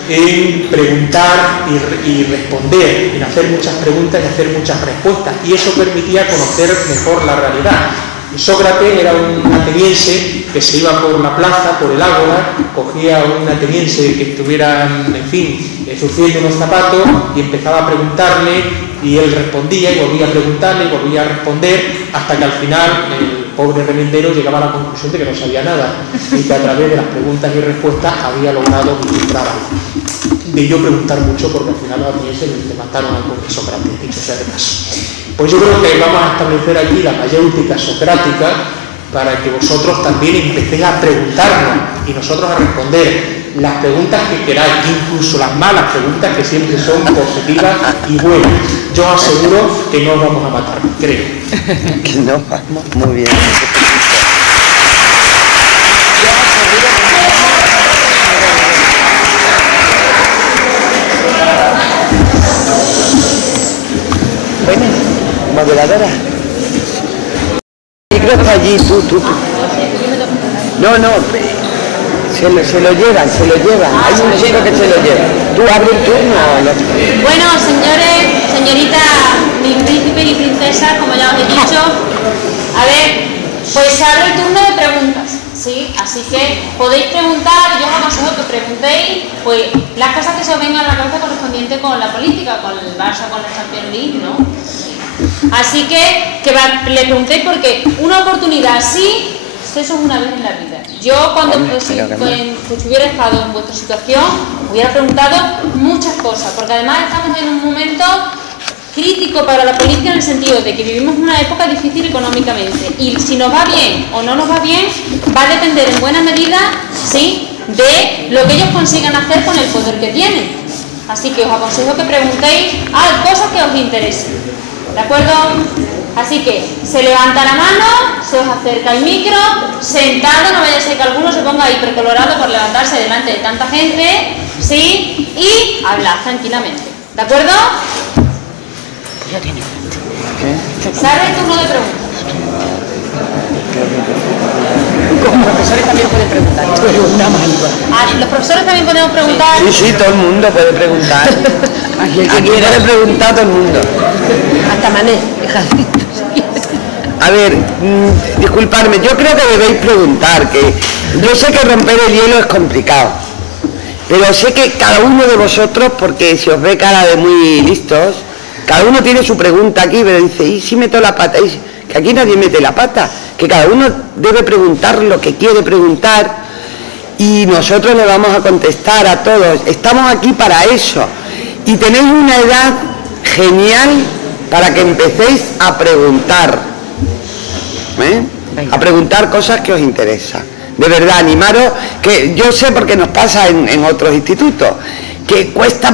en preguntar y responder, en hacer muchas preguntas y hacer muchas respuestas, y eso permitía conocer mejor la realidad. Sócrates era un ateniense que se iba por la plaza, por el ágora, cogía a un ateniense que estuviera, en fin, sufriendo unos zapatos y empezaba a preguntarle, y él respondía y volvía a preguntarle y volvía a responder, hasta que al final el pobre remendero llegaba a la conclusión de que no sabía nada y que a través de las preguntas y respuestas había logrado vislumbrar algo. De yo preguntar mucho, porque al final los atenienses le mataron al pobre Sócrates, dicho sea de paso. Pues yo creo que vamos a establecer aquí la mayéutica socrática para que vosotros también empecéis a preguntarnos y nosotros a responder las preguntas que queráis, incluso las malas preguntas, que siempre son positivas y buenas. Yo os aseguro que no os vamos a matar, creo. Que no vamos, muy bien. Bueno, moderadora. El micro está allí, tú. No, se lo llevan. Hay un chico que se lo lleva. ¿Tú abres el turno o no? Bueno, señorita, mi príncipe y princesa, como ya os he dicho, a ver, pues se abre el turno de preguntas, ¿sí? Así que podéis preguntar, yo os aconsejo que preguntéis, pues, las cosas que se os vengan a la cabeza correspondiente con la política, con el Barça, con el Champions League, ¿no? Así que le preguntéis, porque una oportunidad así, eso es una vez en la vida. Yo cuando hubiera estado en vuestra situación, hubiera preguntado muchas cosas, porque además estamos en un momento crítico para la política, en el sentido de que vivimos una época difícil económicamente, y si nos va bien o no nos va bien, va a depender en buena medida, ¿sí?, de lo que ellos consigan hacer con el poder que tienen. Así que os aconsejo que preguntéis cosas que os interesen, ¿de acuerdo? Así que se levanta la mano, se os acerca el micro, sentado, no vaya a ser que alguno se ponga hipercolorado por levantarse delante de tanta gente, ¿sí? Y hablar tranquilamente, ¿de acuerdo? Se abre el turno de preguntas. Los profesores también pueden preguntar. ¿Los profesores también podemos preguntar? Sí, todo el mundo puede preguntar. Aquí puede preguntar todo el mundo. Hasta Mané, fíjate. A ver, disculpadme, yo creo que debéis preguntar, que yo sé que romper el hielo es complicado, pero sé que cada uno de vosotros, porque se os ve cara de muy listos, cada uno tiene su pregunta aquí, pero dice, ¿y si meto la pata? Y que aquí nadie mete la pata, que cada uno debe preguntar lo que quiere preguntar y nosotros le vamos a contestar a todos. Estamos aquí para eso y tenéis una edad genial para que empecéis a preguntar, a preguntar cosas que os interesan. De verdad, animaros, que yo sé porque nos pasa en otros institutos, que cuesta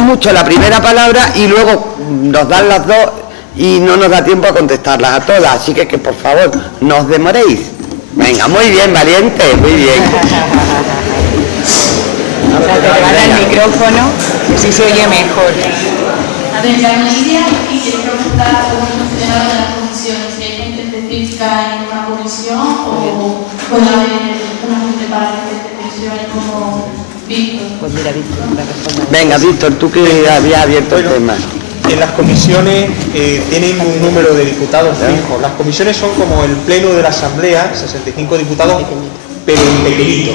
mucho la primera palabra y luego nos dan las dos y no nos da tiempo a contestarlas a todas, así que por favor, no os demoréis. Venga, muy bien, valiente, muy bien. Ahora te levanta el micrófono, que así se oye mejor. A ver, la mayoría aquí quiere preguntar cómo funcionaba en las comisiones, si hay gente específica en una comisión o puede haber una gente para diferentes comisiones como Víctor. Pues mira, Víctor, para responder. Venga, Víctor, tú que habías abierto el tema. En las comisiones tienen un número de diputados fijo. Las comisiones son como el pleno de la asamblea, 65 diputados, pero en pequeñito.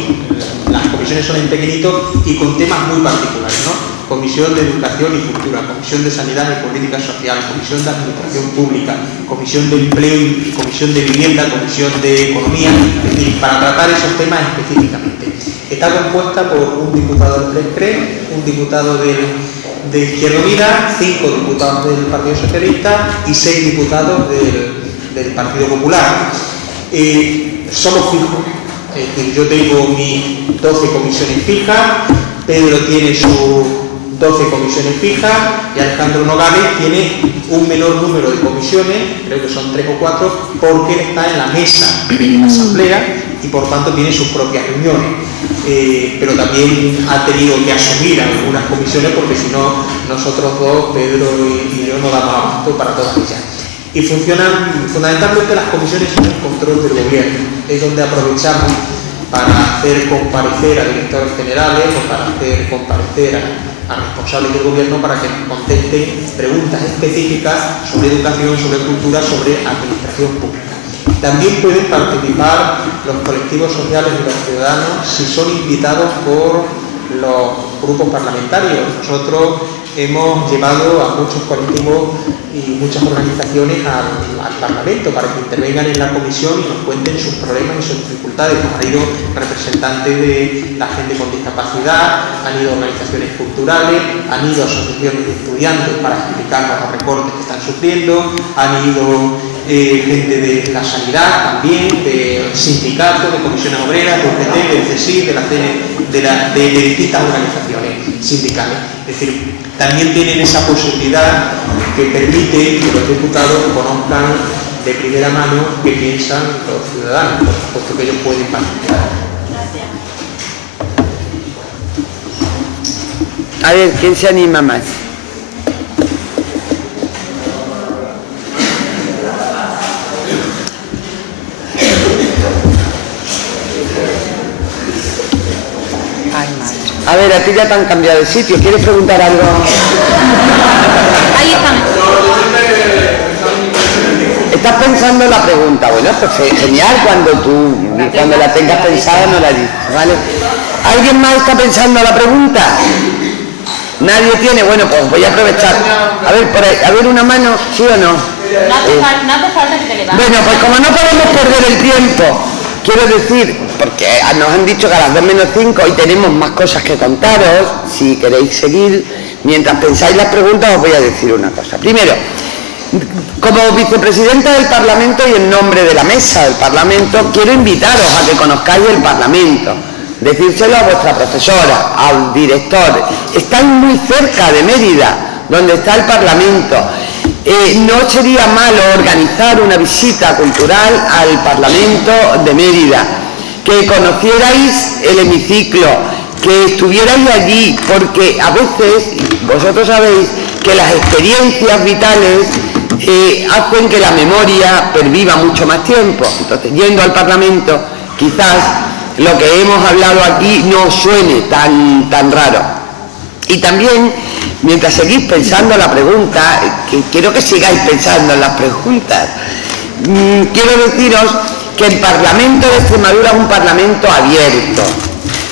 Las comisiones son en pequeñito y con temas muy particulares, ¿no? Comisión de Educación y Cultura, Comisión de Sanidad y Política Social, Comisión de Administración Pública, Comisión de Empleo y Comisión de Vivienda, Comisión de Economía, es decir, para tratar esos temas específicamente. Está compuesta por un diputado del PRESPRE, un diputado de Izquierda Unida, 5 diputados del Partido Socialista y 6 diputados del Partido Popular. Somos fijos, es decir, yo tengo mis 12 comisiones fijas, Pedro tiene 12 comisiones fijas y Alejandro Nogales tiene un menor número de comisiones, creo que son 3 o 4, porque él está en la mesa de la asamblea y por tanto tiene sus propias reuniones, pero también ha tenido que asumir algunas comisiones porque si no nosotros dos, Pedro y yo, no damos abasto para todas ellas. Y funcionan, fundamentalmente las comisiones son el control del gobierno, es donde aprovechamos para hacer comparecer a directores generales o para hacer comparecer a responsables del gobierno para que nos contesten preguntas específicas sobre educación, sobre cultura, sobre administración pública. También pueden participar los colectivos sociales y los ciudadanos si son invitados por los grupos parlamentarios. Nosotros hemos llevado a muchos colectivos y muchas organizaciones al Parlamento para que intervengan en la comisión y nos cuenten sus problemas y sus dificultades. Han ido representantes de la gente con discapacidad, han ido organizaciones culturales, han ido asociaciones de estudiantes para explicarnos los recortes que están sufriendo, han ido gente de la sanidad también, de sindicatos, de comisiones obreras, de UGT, del CSIC, de distintas organizaciones sindicales. Es decir, también tienen esa posibilidad que permite que los diputados conozcan de primera mano qué piensan los ciudadanos, puesto que ellos pueden participar. A ver, ¿quién se anima más? A ver, a ti ya te han cambiado de sitio. ¿Quieres preguntar algo? Ahí están. ¿Estás pensando en la pregunta? Bueno, pues genial, cuando la tengas pensada no la dices, ¿vale? ¿Alguien más está pensando la pregunta? ¿Nadie tiene? Bueno, pues voy a aprovechar. A ver, por ahí, a ver una mano, ¿sí o no? No hace falta que te levantes. Bueno, pues como no podemos perder el tiempo, quiero decir, porque nos han dicho que a las 2 menos 5 y tenemos más cosas que contaros, si queréis seguir, mientras pensáis las preguntas os voy a decir una cosa. Primero, como vicepresidenta del Parlamento y en nombre de la mesa del Parlamento, quiero invitaros a que conozcáis el Parlamento, decírselo a vuestra profesora, al director. Estáis muy cerca de Mérida, donde está el Parlamento. No sería malo organizar una visita cultural al Parlamento de Mérida, que conocierais el hemiciclo, que estuvierais allí, porque a veces, vosotros sabéis, que las experiencias vitales hacen que la memoria perviva mucho más tiempo. Entonces, yendo al Parlamento, quizás lo que hemos hablado aquí no suene tan raro. Y también, mientras seguís pensando la pregunta, que quiero que sigáis pensando en las preguntas, quiero deciros que el Parlamento de Extremadura es un Parlamento abierto.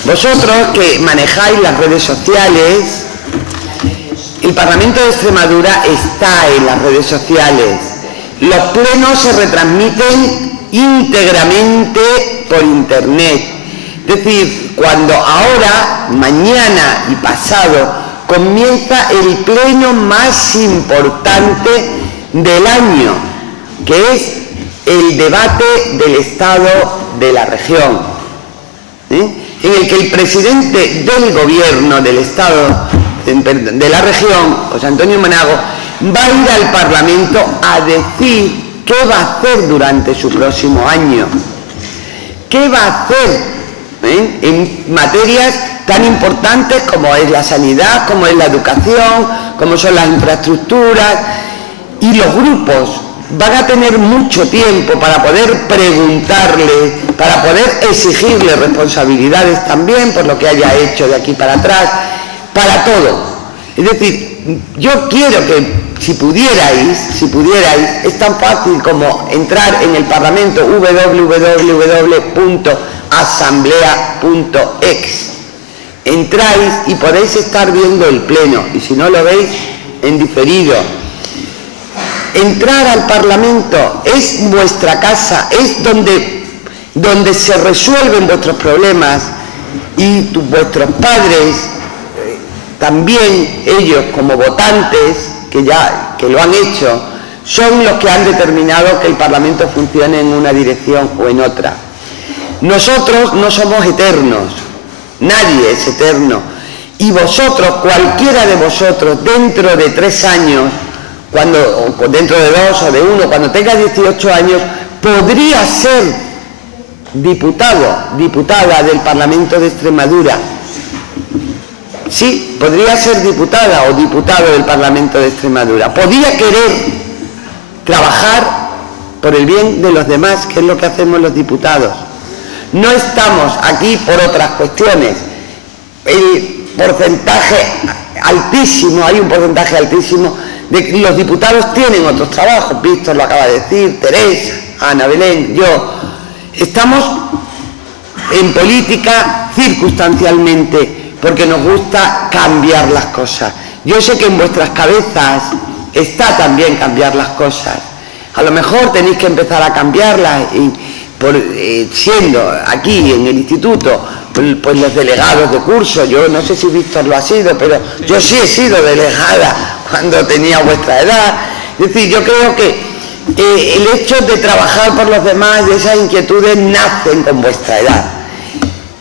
Vosotros que manejáis las redes sociales, el Parlamento de Extremadura está en las redes sociales. Los plenos se retransmiten íntegramente por internet. Es decir, cuando ahora, mañana y pasado, comienza el pleno más importante del año, que es el debate del Estado de la región, en el que el presidente del gobierno del Estado de la región, José Antonio Monago, va a ir al Parlamento a decir qué va a hacer durante su próximo año, qué va a hacer en materias tan importantes como es la sanidad, como es la educación, como son las infraestructuras, y los grupos van a tener mucho tiempo para poder preguntarle, para poder exigirle responsabilidades también por lo que haya hecho de aquí para atrás, para todo. Es decir, yo quiero que si pudierais, es tan fácil como entrar en el Parlamento, www.asamblea.ex. Entráis y podéis estar viendo el pleno, y si no lo veis, en diferido. Entrar al Parlamento es vuestra casa, es donde se resuelven vuestros problemas, y vuestros padres, también ellos como votantes, que lo han hecho, son los que han determinado que el Parlamento funcione en una dirección o en otra. Nosotros no somos eternos, nadie es eterno, Y vosotros, cualquiera de vosotros, dentro de 3 años, o dentro de 2 o de 1, cuando tenga 18 años, podría ser diputado, diputada del Parlamento de Extremadura. Sí, podría ser diputada o diputado del Parlamento de Extremadura. Podría querer trabajar por el bien de los demás, que es lo que hacemos los diputados. No estamos aquí por otras cuestiones. El porcentaje altísimo, hay un porcentaje altísimo de que los diputados tienen otros trabajos. Víctor lo acaba de decir, Teresa, Ana Belén, yo. Estamos en política circunstancialmente, porque nos gusta cambiar las cosas. Yo sé que en vuestras cabezas está también cambiar las cosas. A lo mejor tenéis que empezar a cambiarlas siendo aquí en el instituto pues los delegados de curso. Yo no sé si Víctor lo ha sido, pero yo sí he sido delegada cuando tenía vuestra edad. Es decir, yo creo que el hecho de trabajar por los demás, de esas inquietudes, nacen con vuestra edad.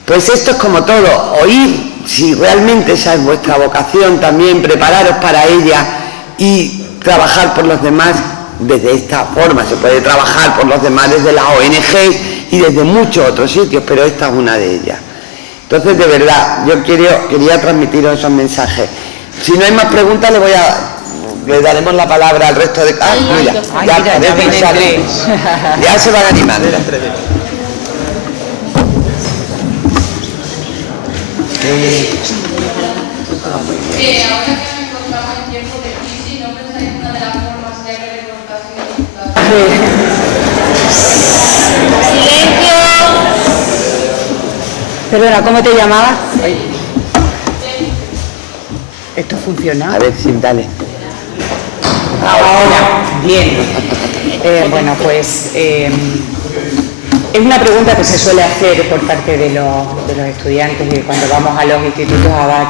Pues esto es como todo, oír, si realmente esa es vuestra vocación, también prepararos para ella y trabajar por los demás desde esta forma. Se puede trabajar por los demás desde las ONG y desde muchos otros sitios, pero esta es una de ellas. Entonces, de verdad, yo quería transmitiros esos mensajes. Si no hay más preguntas, le daremos la palabra al resto de... ya se van a animar. Ahora que nos encontramos en tiempo de crisis, ¿no pensáis en una de las formas de recortación? Silencio. Perdona, ¿cómo te llamabas? ¿Esto funciona? A ver, sí, dale. Ahora, bien. Bueno, pues es una pregunta que se suele hacer por parte de los estudiantes cuando vamos a los institutos a dar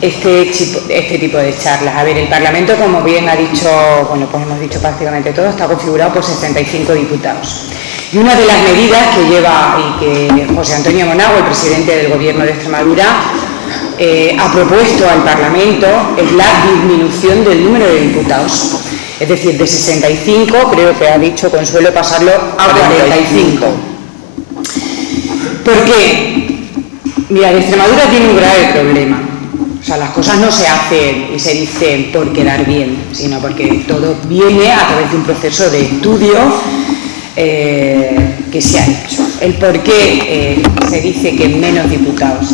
este tipo de charlas. A ver, el Parlamento, como bien ha dicho, bueno, pues hemos dicho prácticamente todo, está configurado por 65 diputados. Y una de las medidas que lleva y que José Antonio Monago, el presidente del Gobierno de Extremadura, ha propuesto al Parlamento es la disminución del número de diputados. Es decir, de 65, creo que ha dicho Consuelo, pasarlo a 45. ¿Por qué? Mira, Extremadura tiene un grave problema. O sea, las cosas no se hacen y se dicen por quedar bien, sino porque todo viene a través de un proceso de estudio que se ha hecho. El por qué se dice que menos diputados.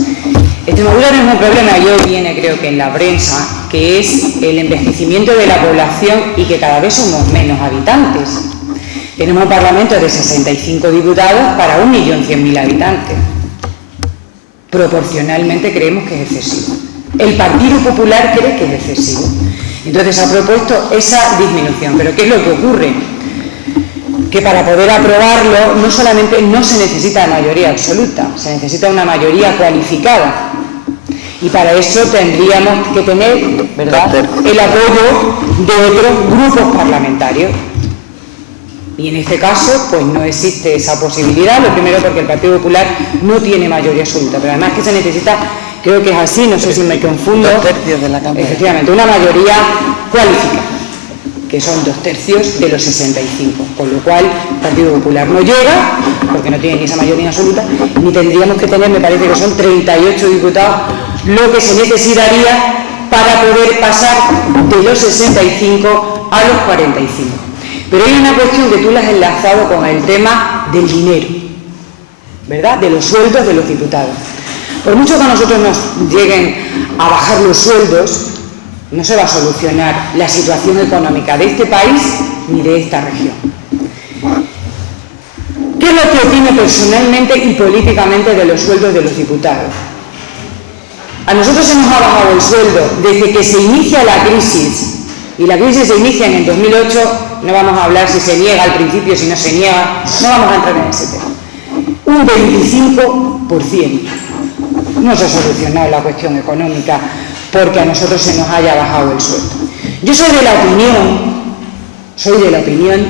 Extremadura tiene un problema, y hoy viene creo que en la prensa, que es el envejecimiento de la población y que cada vez somos menos habitantes. Tenemos un Parlamento de 65 diputados para 1.100.000 habitantes. Proporcionalmente creemos que es excesivo. El Partido Popular cree que es excesivo. Entonces ha propuesto esa disminución. ¿Pero qué es lo que ocurre? Que para poder aprobarlo no solamente no se necesita mayoría absoluta, se necesita una mayoría cualificada. Y para eso tendríamos que tener, ¿verdad?, el apoyo de otros grupos parlamentarios. Y en este caso, pues no existe esa posibilidad. Lo primero porque el Partido Popular no tiene mayoría absoluta, pero además que se necesita, creo que es así, no sé si me confundo, 2/3 de la Cámara. Efectivamente, una mayoría cualificada, que son 2/3 de los 65, con lo cual el Partido Popular no llega, porque no tiene ni esa mayoría absoluta, ni tendríamos que tener, me parece que son 38 diputados, lo que se necesitaría para poder pasar de los 65 a los 45. Pero hay una cuestión que tú la has enlazado con el tema del dinero, ¿verdad?, de los sueldos de los diputados. Por mucho que a nosotros nos lleguen a bajar los sueldos, no se va a solucionar la situación económica de este país ni de esta región. ¿Qué es lo que opino personalmente y políticamente de los sueldos de los diputados? A nosotros se nos ha bajado el sueldo desde que se inicia la crisis, y la crisis se inicia en el 2008, no vamos a hablar si se niega al principio, si no se niega, no vamos a entrar en ese tema. Un 25%. No se ha solucionado la cuestión económica porque a nosotros se nos haya bajado el sueldo. Yo soy de la opinión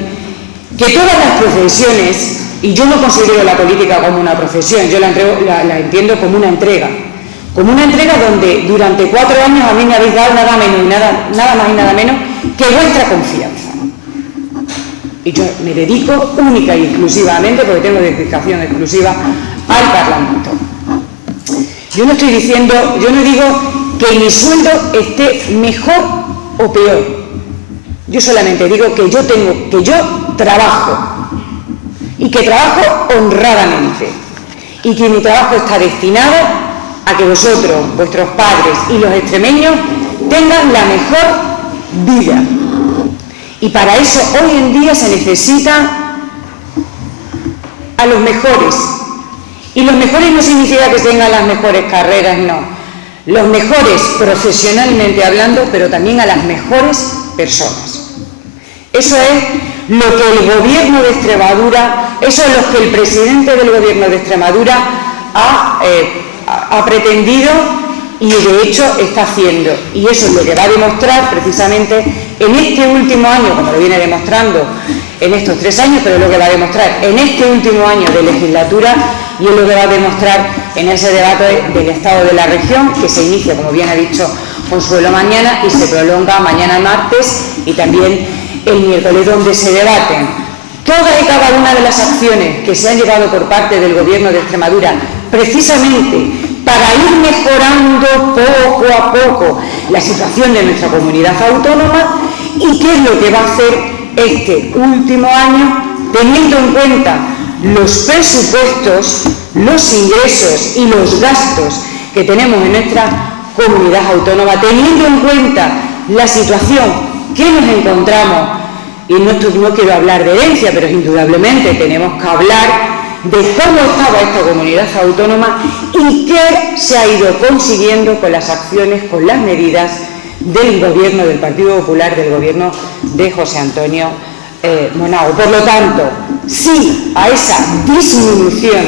que todas las profesiones, y yo no considero la política como una profesión, yo la entiendo como una entrega. como una entrega donde durante 4 años a mí me habéis dado nada más y nada menos que vuestra confianza. Y yo me dedico única y exclusivamente, porque tengo dedicación exclusiva, al Parlamento. Yo no estoy diciendo, yo no digo que mi sueldo esté mejor o peor. Yo solamente digo que yo trabajo y que trabajo honradamente y que mi trabajo está destinado a que vosotros, vuestros padres y los extremeños tengan la mejor vida. Y para eso hoy en día se necesita a los mejores. Y los mejores no significa que tengan las mejores carreras, no. Los mejores profesionalmente hablando, pero también a las mejores personas. Eso es lo que el Gobierno de Extremadura, eso es lo que el presidente del Gobierno de Extremadura ha pretendido y de hecho está haciendo. Y eso es lo que va a demostrar precisamente en este último año, como lo viene demostrando en estos 3 años, pero es lo que va a demostrar en este último año de legislatura y es lo que va a demostrar en ese debate del Estado de la región, que se inicia, como bien ha dicho Consuelo, mañana y se prolonga mañana martes y también el miércoles, donde se debaten todas y cada una de las acciones que se han llevado por parte del Gobierno de Extremadura, precisamente para ir mejorando poco a poco la situación de nuestra comunidad autónoma y qué es lo que va a hacer este último año, teniendo en cuenta los presupuestos, los ingresos y los gastos que tenemos en nuestra comunidad autónoma, teniendo en cuenta la situación que nos encontramos, y no quiero hablar de herencia, pero indudablemente tenemos que hablar de cómo estaba esta comunidad autónoma y qué se ha ido consiguiendo con las acciones, con las medidas del Gobierno del Partido Popular, del Gobierno de José Antonio Monago. Por lo tanto, sí a esa disminución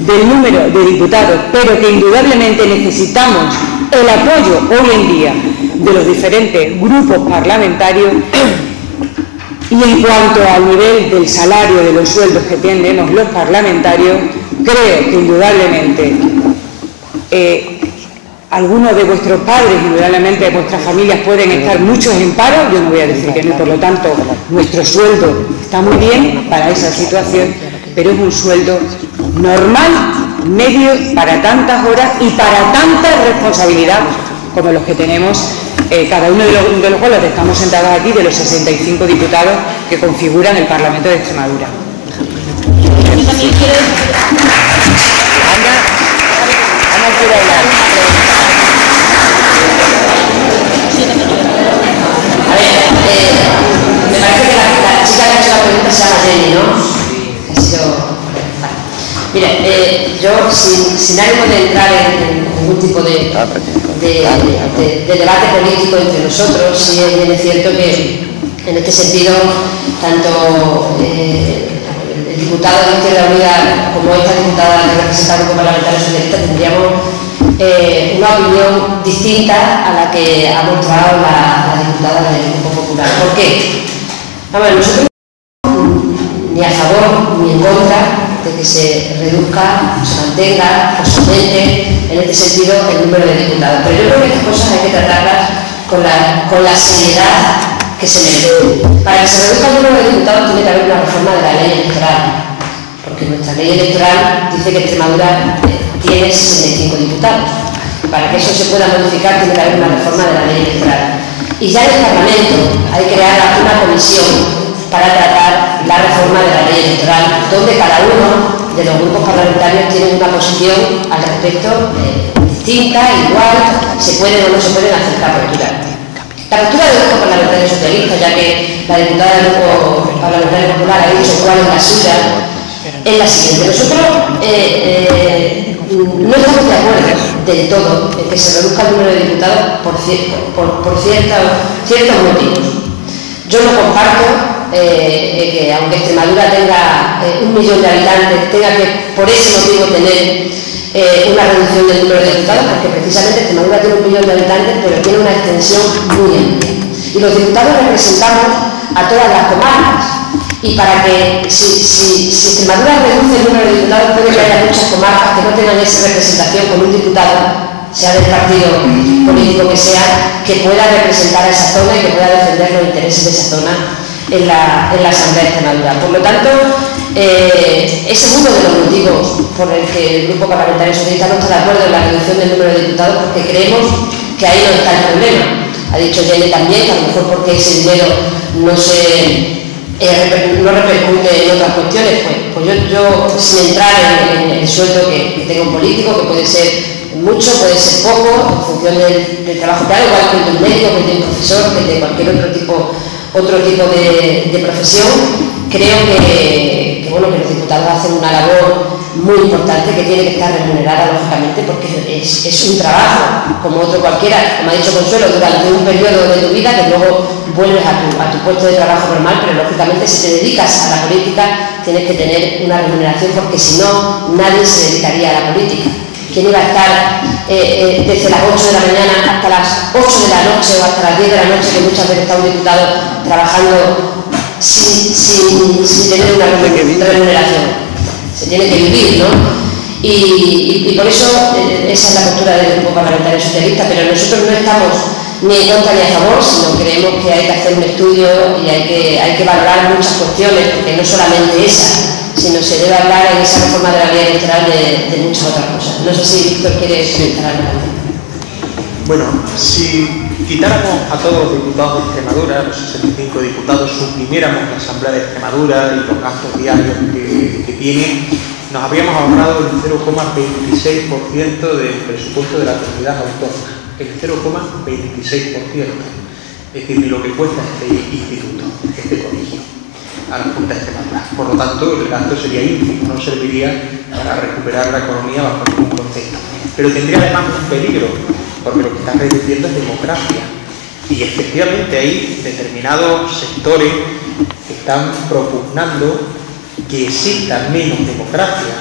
del número de diputados, pero que indudablemente necesitamos el apoyo hoy en día de los diferentes grupos parlamentarios. Y en cuanto al nivel del salario, de los sueldos que tenemos los parlamentarios, creo que indudablemente algunos de vuestros padres, indudablemente de vuestras familias pueden estar muchos en paro, yo no voy a decir que no, por lo tanto nuestro sueldo está muy bien para esa situación, pero es un sueldo normal, medio, para tantas horas y para tanta responsabilidad como los que tenemos cada uno de los cuales estamos sentados aquí, de los 65 diputados que configuran el Parlamento de Extremadura. Ana quiere hablar. A ver, me parece que la chica que ha hecho la pregunta se llama Jenny, ¿no? Ha sido... Vale. Mire, yo sin ánimo de entrar en ningún tipo de debate político entre nosotros, sí es cierto que en este sentido tanto el diputado de Izquierda Unida como esta diputada que representa al grupo parlamentario socialista tendríamos una opinión distinta a la que ha mostrado la diputada del Grupo Popular. ¿Por qué? Vamos, nosotros ni a favor ni en contra de que se reduzca, se mantenga o se aumente en este sentido el número de diputados. Pero yo creo que estas cosas hay que tratarlas con la seriedad que se merece. Para que se reduzca el número de diputados tiene que haber una reforma de la ley electoral, porque nuestra ley electoral dice que Extremadura tiene 65 diputados. Para que eso se pueda modificar tiene que haber una reforma de la ley electoral. Y ya en el Parlamento hay que crear una comisión para tratar la reforma de la ley electoral, donde cada uno de los grupos parlamentarios tiene una posición al respecto distinta, igual, se pueden o no se pueden acercar posturas. La postura del grupo parlamentario socialista, ya que la diputada del grupo parlamentario popular ha dicho cuál es la suya, es la siguiente. Nosotros no estamos de acuerdo del todo en que se reduzca el número de diputados por ciertos motivos. Yo no comparto que aunque Extremadura tenga 1 millón de habitantes, tenga que por ese motivo tener una reducción del número de diputados, porque precisamente Extremadura tiene 1 millón de habitantes, pero tiene una extensión muy amplia. Y los diputados representamos a todas las comarcas. Y para que, si Extremadura reduce el número de diputados, puede que haya muchas comarcas que no tengan esa representación con un diputado sea del partido político que sea, que pueda representar a esa zona y que pueda defender los intereses de esa zona en la Asamblea de Extremadura. Por lo tanto, ese es uno de los motivos por el que el Grupo Parlamentario Socialista no está de acuerdo en la reducción del número de diputados, porque creemos que ahí no está el problema. Ha dicho Jenny también que a lo mejor porque ese dinero no repercute en otras cuestiones, pues yo sin entrar en el sueldo que tenga un político, que puede ser mucho, puede ser poco, en función del trabajo que haga, igual que el de un médico, que el de un profesor, que el de cualquier otro tipo de profesión, creo que los diputados hacen una labor muy importante que tiene que estar remunerada, lógicamente, porque es un trabajo como otro cualquiera, como ha dicho Consuelo, durante un periodo de tu vida que luego vuelves a tu puesto de trabajo normal, pero lógicamente si te dedicas a la política tienes que tener una remuneración, porque si no, nadie se dedicaría a la política. ¿Quién iba a estar desde las 8 de la mañana hasta las 8 de la noche o hasta las 10 de la noche, que muchas veces está un diputado trabajando sin tener una remuneración? Se tiene que vivir, ¿no? Y por eso esa es la postura del Grupo Parlamentario Socialista, pero nosotros no estamos ni en contra ni a favor, sino creemos que hay que hacer un estudio y hay que valorar muchas cuestiones, porque no solamente esa, sino se debe hablar en esa reforma de la ley electoral de muchas otras cosas. No sé si Víctor quiere comentar algo. Bueno, si quitáramos a todos los diputados de Extremadura, los 65 diputados, suprimiéramos la Asamblea de Extremadura y los gastos diarios que tiene, nos habríamos ahorrado el 0,26% del presupuesto de la comunidad autónoma. El 0,26%. Es decir, ni lo que cuesta este instituto, este colegio, a la Junta de Extremadura. Por lo tanto, el gasto sería ínfimo, no serviría para recuperar la economía bajo ningún concepto. Pero tendría además un peligro, porque lo que está reduciendo es democracia. Y efectivamente hay determinados sectores que están propugnando que exista menos democracia,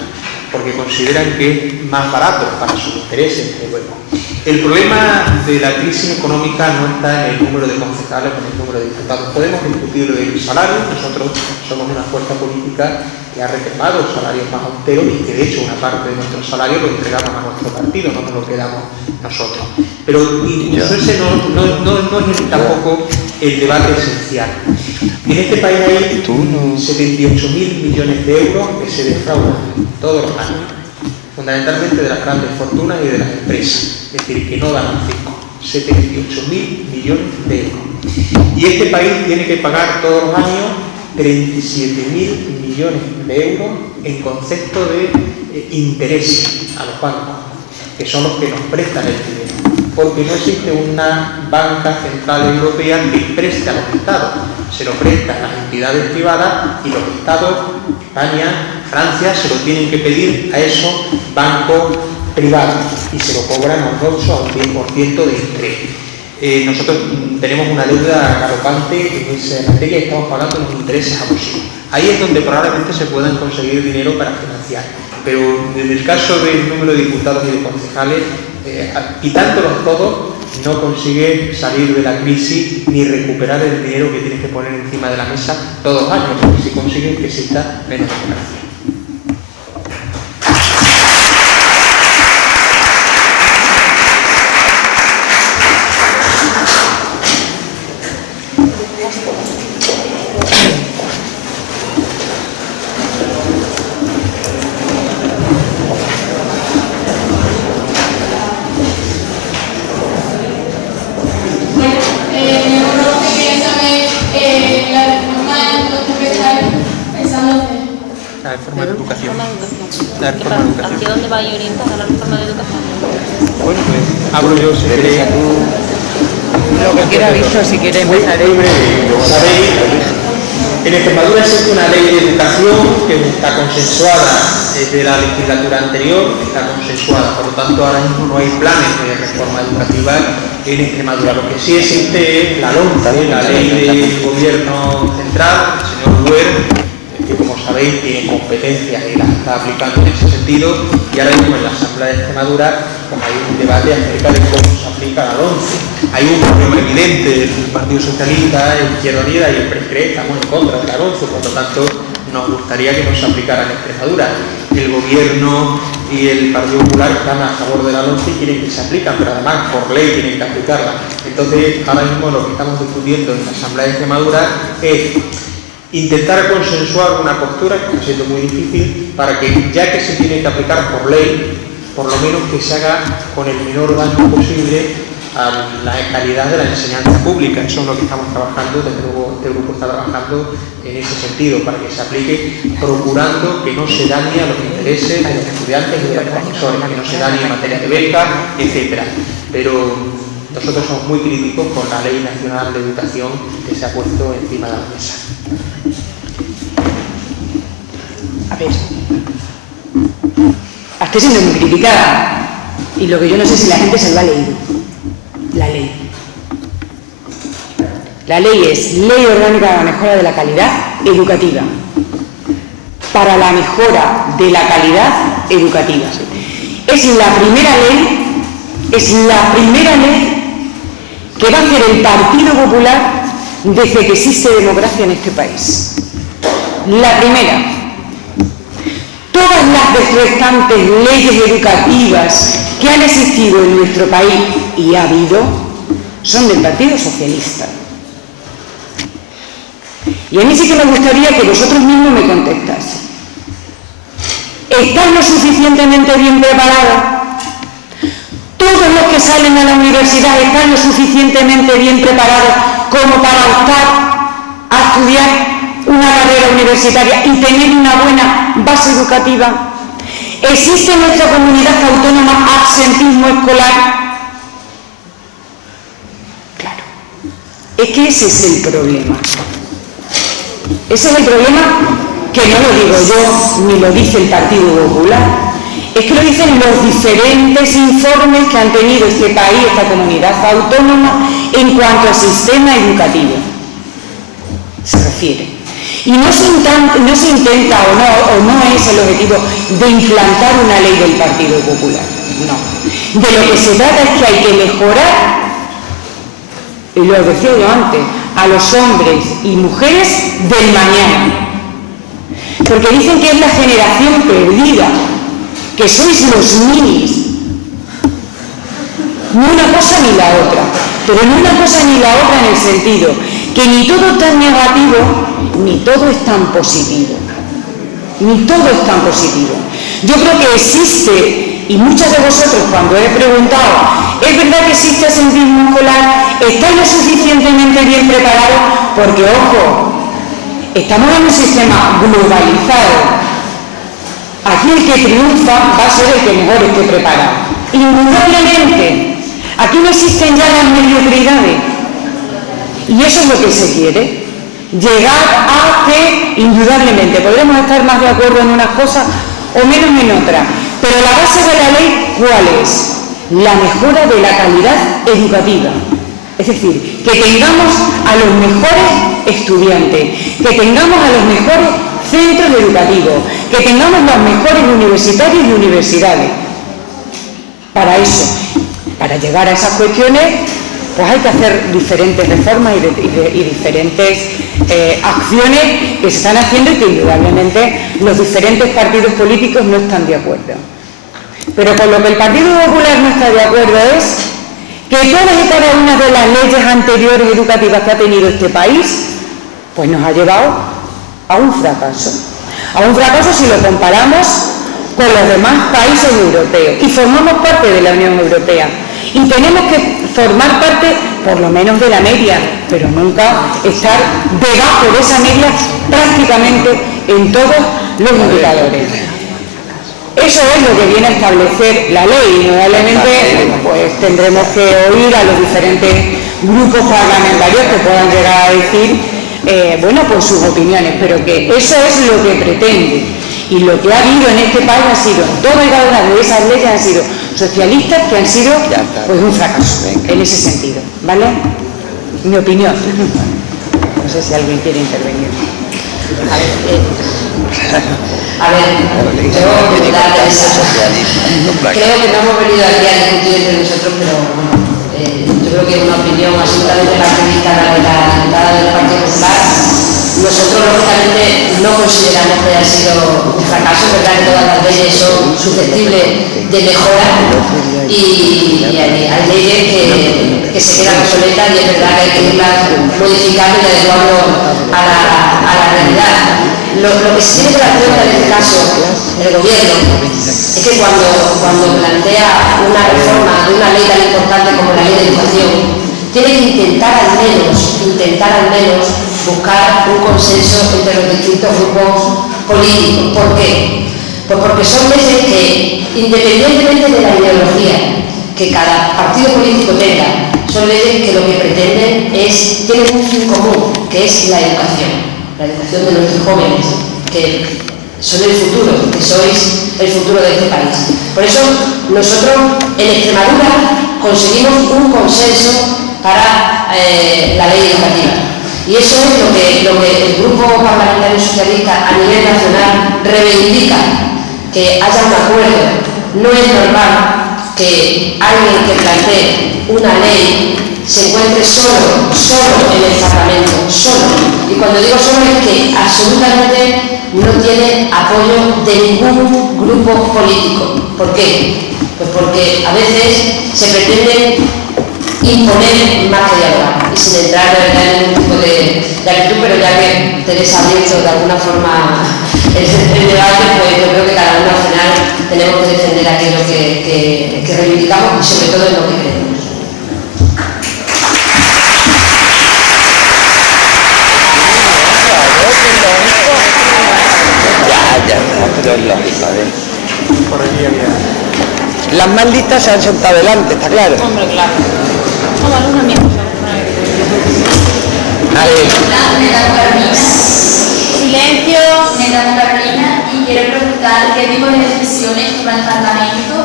porque consideran que es más barato para sus intereses, desde luego. El problema de la crisis económica no está en el número de concejales o en el número de diputados. Podemos discutir del salario. Nosotros somos una fuerza política que ha reclamado salarios más austeros y que de hecho una parte de nuestro salario lo entregamos a nuestro partido, no nos lo quedamos nosotros. Pero incluso ese no es tampoco el debate esencial. En este país hay 78.000 millones de euros que se defraudan todos los años, fundamentalmente de las grandes fortunas y de las empresas, es decir, que no dan un 5, 78.000 millones de euros. Y este país tiene que pagar todos los años 37.000 millones de euros en concepto de intereses a los bancos, que son los que nos prestan el dinero, porque no existe una banca central europea que preste a los estados, se lo prestan las entidades privadas y los estados, España, Francia, se lo tienen que pedir a esos bancos privados y se lo cobran a un 8 a un 10% de interés. Nosotros tenemos una deuda galopante en esa materia y estamos pagando unos intereses abusivos. Ahí es donde probablemente se puedan conseguir dinero para financiar. Pero en el caso del número de diputados y de concejales, quitándolos todos, no consigue salir de la crisis ni recuperar el dinero que tienes que poner encima de la mesa todos los años, porque si consiguen que exista menos democracia. ¿Hacia dónde va a ir orientada la reforma de educación? Bueno, pues hablo yo si queréis. Lo que quiera Víctor, si quiere empezar. Muy breve, como sabéis, en Extremadura existe una ley de educación que está consensuada desde la legislatura anterior, está consensuada, por lo tanto ahora mismo no hay planes de reforma educativa en Extremadura. Lo que sí existe es la LOMCE, la ley del gobierno central, el señor Güell, que como sabéis tiene competencias y las está aplicando en ese sentido, y ahora mismo en la Asamblea de Extremadura pues hay un debate acerca de cómo se aplica la LOMCE. Hay un problema evidente del Partido Socialista, el Izquierda Unida y el PSCRE estamos en contra de la LOMCE, por lo tanto nos gustaría que no se aplicara en Extremadura. El Gobierno y el Partido Popular están a favor de la LOMCE y quieren que se aplican, pero además por ley tienen que aplicarla. Entonces, ahora mismo lo que estamos discutiendo en la Asamblea de Extremadura es intentar consensuar una postura que está siendo muy difícil para que, ya que se tiene que aplicar por ley, por lo menos que se haga con el menor daño posible a la calidad de la enseñanza pública. Eso es lo que estamos trabajando, desde luego este grupo está trabajando en ese sentido, para que se aplique procurando que no se dañe a los intereses de los estudiantes y de los profesores, que no se dañe en materia de becas, etc. Pero nosotros somos muy críticos con la Ley Nacional de Educación que se ha puesto encima de la mesa. A ver, estoy siendo muy criticada, y lo que yo no sé si la gente se lo ha leído. La ley. La ley es Ley Orgánica de la Mejora de la Calidad Educativa. Para la mejora de la calidad educativa. Es la primera ley que va a hacer el Partido Popular desde que existe democracia en este país. La primera. Todas las restantes leyes educativas que han existido en nuestro país y ha habido son del Partido Socialista. Y a mí sí que me gustaría que vosotros mismos me contestaseis. ¿Están lo suficientemente bien preparados? ¿Todos los que salen a la universidad están lo suficientemente bien preparados como para optar a estudiar una carrera universitaria y tener una buena base educativa? ¿Existe en nuestra comunidad autónoma absentismo escolar? Claro. Es que ese es el problema. Ese es el problema que no lo digo yo, ni lo dice el Partido Popular. Es que lo dicen los diferentes informes que han tenido este país, esta comunidad autónoma, en cuanto al sistema educativo se refiere. Y no se intenta o no es el objetivo de implantar una ley del Partido Popular. No. De lo que se trata es que hay que mejorar, y lo decía yo antes, a los hombres y mujeres del mañana. Porque dicen que es la generación perdida, que sois los ninis. Ni una cosa ni la otra. Pero ni una cosa ni la otra en el sentido que ni todo es tan negativo, ni todo es tan positivo. Ni todo es tan positivo. Yo creo que existe, y muchos de vosotros cuando he preguntado, ¿es verdad que existe absentismo escolar? ¿Estáis lo suficientemente bien preparados? Porque, ojo, estamos en un sistema globalizado. Aquí el que triunfa va a ser el que mejor esté preparado. Indudablemente, aquí no existen ya las mediocridades. Y eso es lo que se quiere. Llegar a que, indudablemente, podremos estar más de acuerdo en unas cosas o menos en otras. Pero la base de la ley, ¿cuál es? La mejora de la calidad educativa. Es decir, que tengamos a los mejores estudiantes, que tengamos a los mejores centros educativos, que tengamos los mejores universitarios y universidades. Para eso, para llegar a esas cuestiones, pues hay que hacer diferentes reformas y diferentes acciones que se están haciendo y que indudablemente los diferentes partidos políticos no están de acuerdo. Pero con lo que el Partido Popular no está de acuerdo es que todas y cada una de las leyes anteriores educativas que ha tenido este país, pues nos ha llevado a un fracaso. A un fracaso si lo comparamos con los demás países europeos. Y formamos parte de la Unión Europea. Y tenemos que formar parte, por lo menos, de la media, pero nunca estar debajo de esa media prácticamente en todos los indicadores. Eso es lo que viene a establecer la ley. Indudablemente, pues tendremos que oír a los diferentes grupos parlamentarios que puedan llegar a decir, bueno, pues sus opiniones, pero que eso es lo que pretende. Y lo que ha habido en este país ha sido, todas y cada una de esas leyes han sido socialistas que han sido, pues, un fracaso en ese sentido, ¿vale? Mi opinión. No sé si alguien quiere intervenir. A ver, yo creo que no hemos venido aquí a discutir entre nosotros, pero bueno, yo creo que una opinión absolutamente partidista de la diputada del Partido Popular. Nosotros nosotros lógicamente no consideramos que haya sido un fracaso, es verdad que todas las leyes son susceptibles de mejora y hay leyes que se quedan obsoletas y es verdad que hay que irlas modificando y adecuando a la realidad. Lo que se tiene que dar cuenta en este caso el gobierno es que cuando plantea una reforma de una ley tan importante como la ley de educación, tiene que intentar al menos buscar un consenso entre los distintos grupos políticos. ¿Por qué? Pues porque son leyes que, independientemente de la ideología que cada partido político tenga, son leyes que lo que pretenden tienen un fin común, que es la educación de nuestros jóvenes, que son el futuro, que sois el futuro de este país. Por eso nosotros en Extremadura conseguimos un consenso para la ley educativa. Y eso es lo que el Grupo Parlamentario Socialista a nivel nacional reivindica, que haya un acuerdo. No es normal que alguien que plantee una ley se encuentre solo en el Parlamento, solo. Y cuando digo solo es que absolutamente no tiene apoyo de ningún grupo político. ¿Por qué? Pues porque a veces se pretende imponer más que dialogar y sin entrar en ningún tipo de actitud, pero ya que Teresa ha abierto de alguna forma el debate, pues yo creo que cada uno al final tenemos que defender aquello que reivindicamos y sobre todo en lo que creemos. Pero es lógico, por aquí había. Las más listas se han sentado adelante, está claro. Hombre, claro. Vamos, una mierda. A ver. Me llamo Carolina. Silencio. Me llamo Carolina y quiero preguntar qué tipo de decisiones toma el Parlamento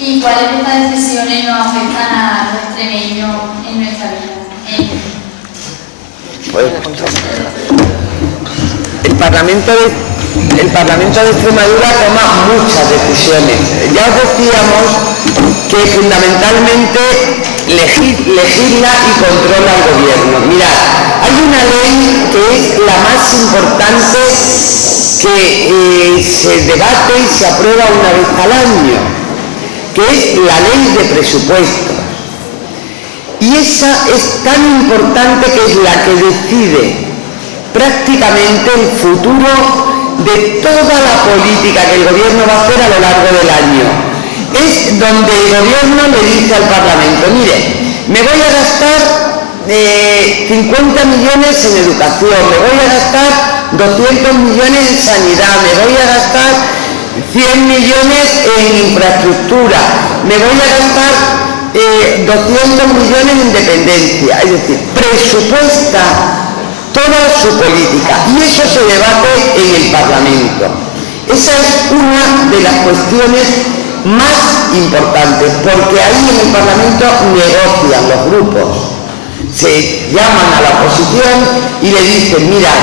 y cuáles de estas decisiones nos afectan a los extremeños en nuestra vida. El Parlamento de Extremadura toma muchas decisiones. Ya os decíamos que fundamentalmente legisla y controla al gobierno. Mirad, hay una ley que es la más importante que se debate y se aprueba una vez al año, que es la ley de presupuestos. Y esa es tan importante que es la que decide prácticamente el futuro de toda la política que el gobierno va a hacer a lo largo del año. Es donde el gobierno le dice al Parlamento, mire, me voy a gastar 50 millones en educación, me voy a gastar 200 millones en sanidad, me voy a gastar 100 millones en infraestructura, me voy a gastar 200 millones en dependencia. Es decir, presupuesta toda su política y eso se debate en el Parlamento. Esa es una de las cuestiones más importantes, porque ahí en el Parlamento negocian los grupos, se llaman a la oposición y le dicen, mira,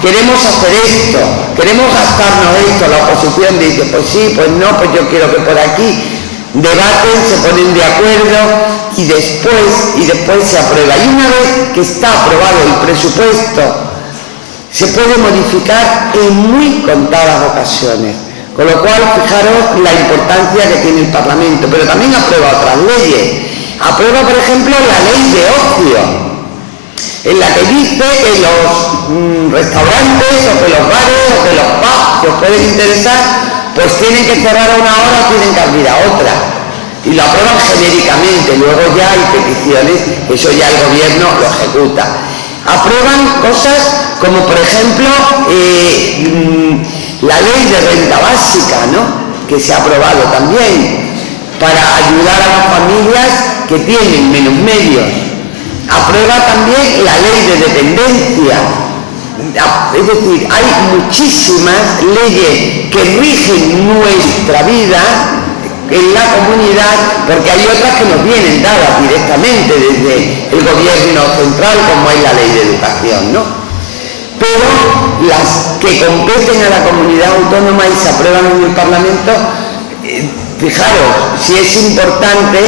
queremos hacer esto, queremos gastarnos esto. La oposición dice, pues sí, pues no, pues yo quiero que por aquí. Debaten, se ponen de acuerdo y después se aprueba. Y una vez que está aprobado el presupuesto, se puede modificar en muy contadas ocasiones. Con lo cual, fijaros la importancia que tiene el Parlamento. Pero también aprueba otras leyes. Aprueba, por ejemplo, la ley de ocio, en la que dice que los restaurantes o que los bares o que los pubs que os pueden interesar, pues tienen que cerrar a una hora o tienen que abrir a otra. Y lo aprueban genéricamente, luego ya hay peticiones, eso ya el gobierno lo ejecuta. Aprueban cosas como, por ejemplo, la ley de renta básica, ¿no?, que se ha aprobado también, para ayudar a las familias que tienen menos medios. Aprueba también la ley de dependencia. Es decir, hay muchísimas leyes que rigen nuestra vida en la comunidad, porque hay otras que nos vienen dadas directamente desde el gobierno central, como es la ley de educación, ¿no? Pero las que competen a la comunidad autónoma y se aprueban en el Parlamento, fijaros, si es importante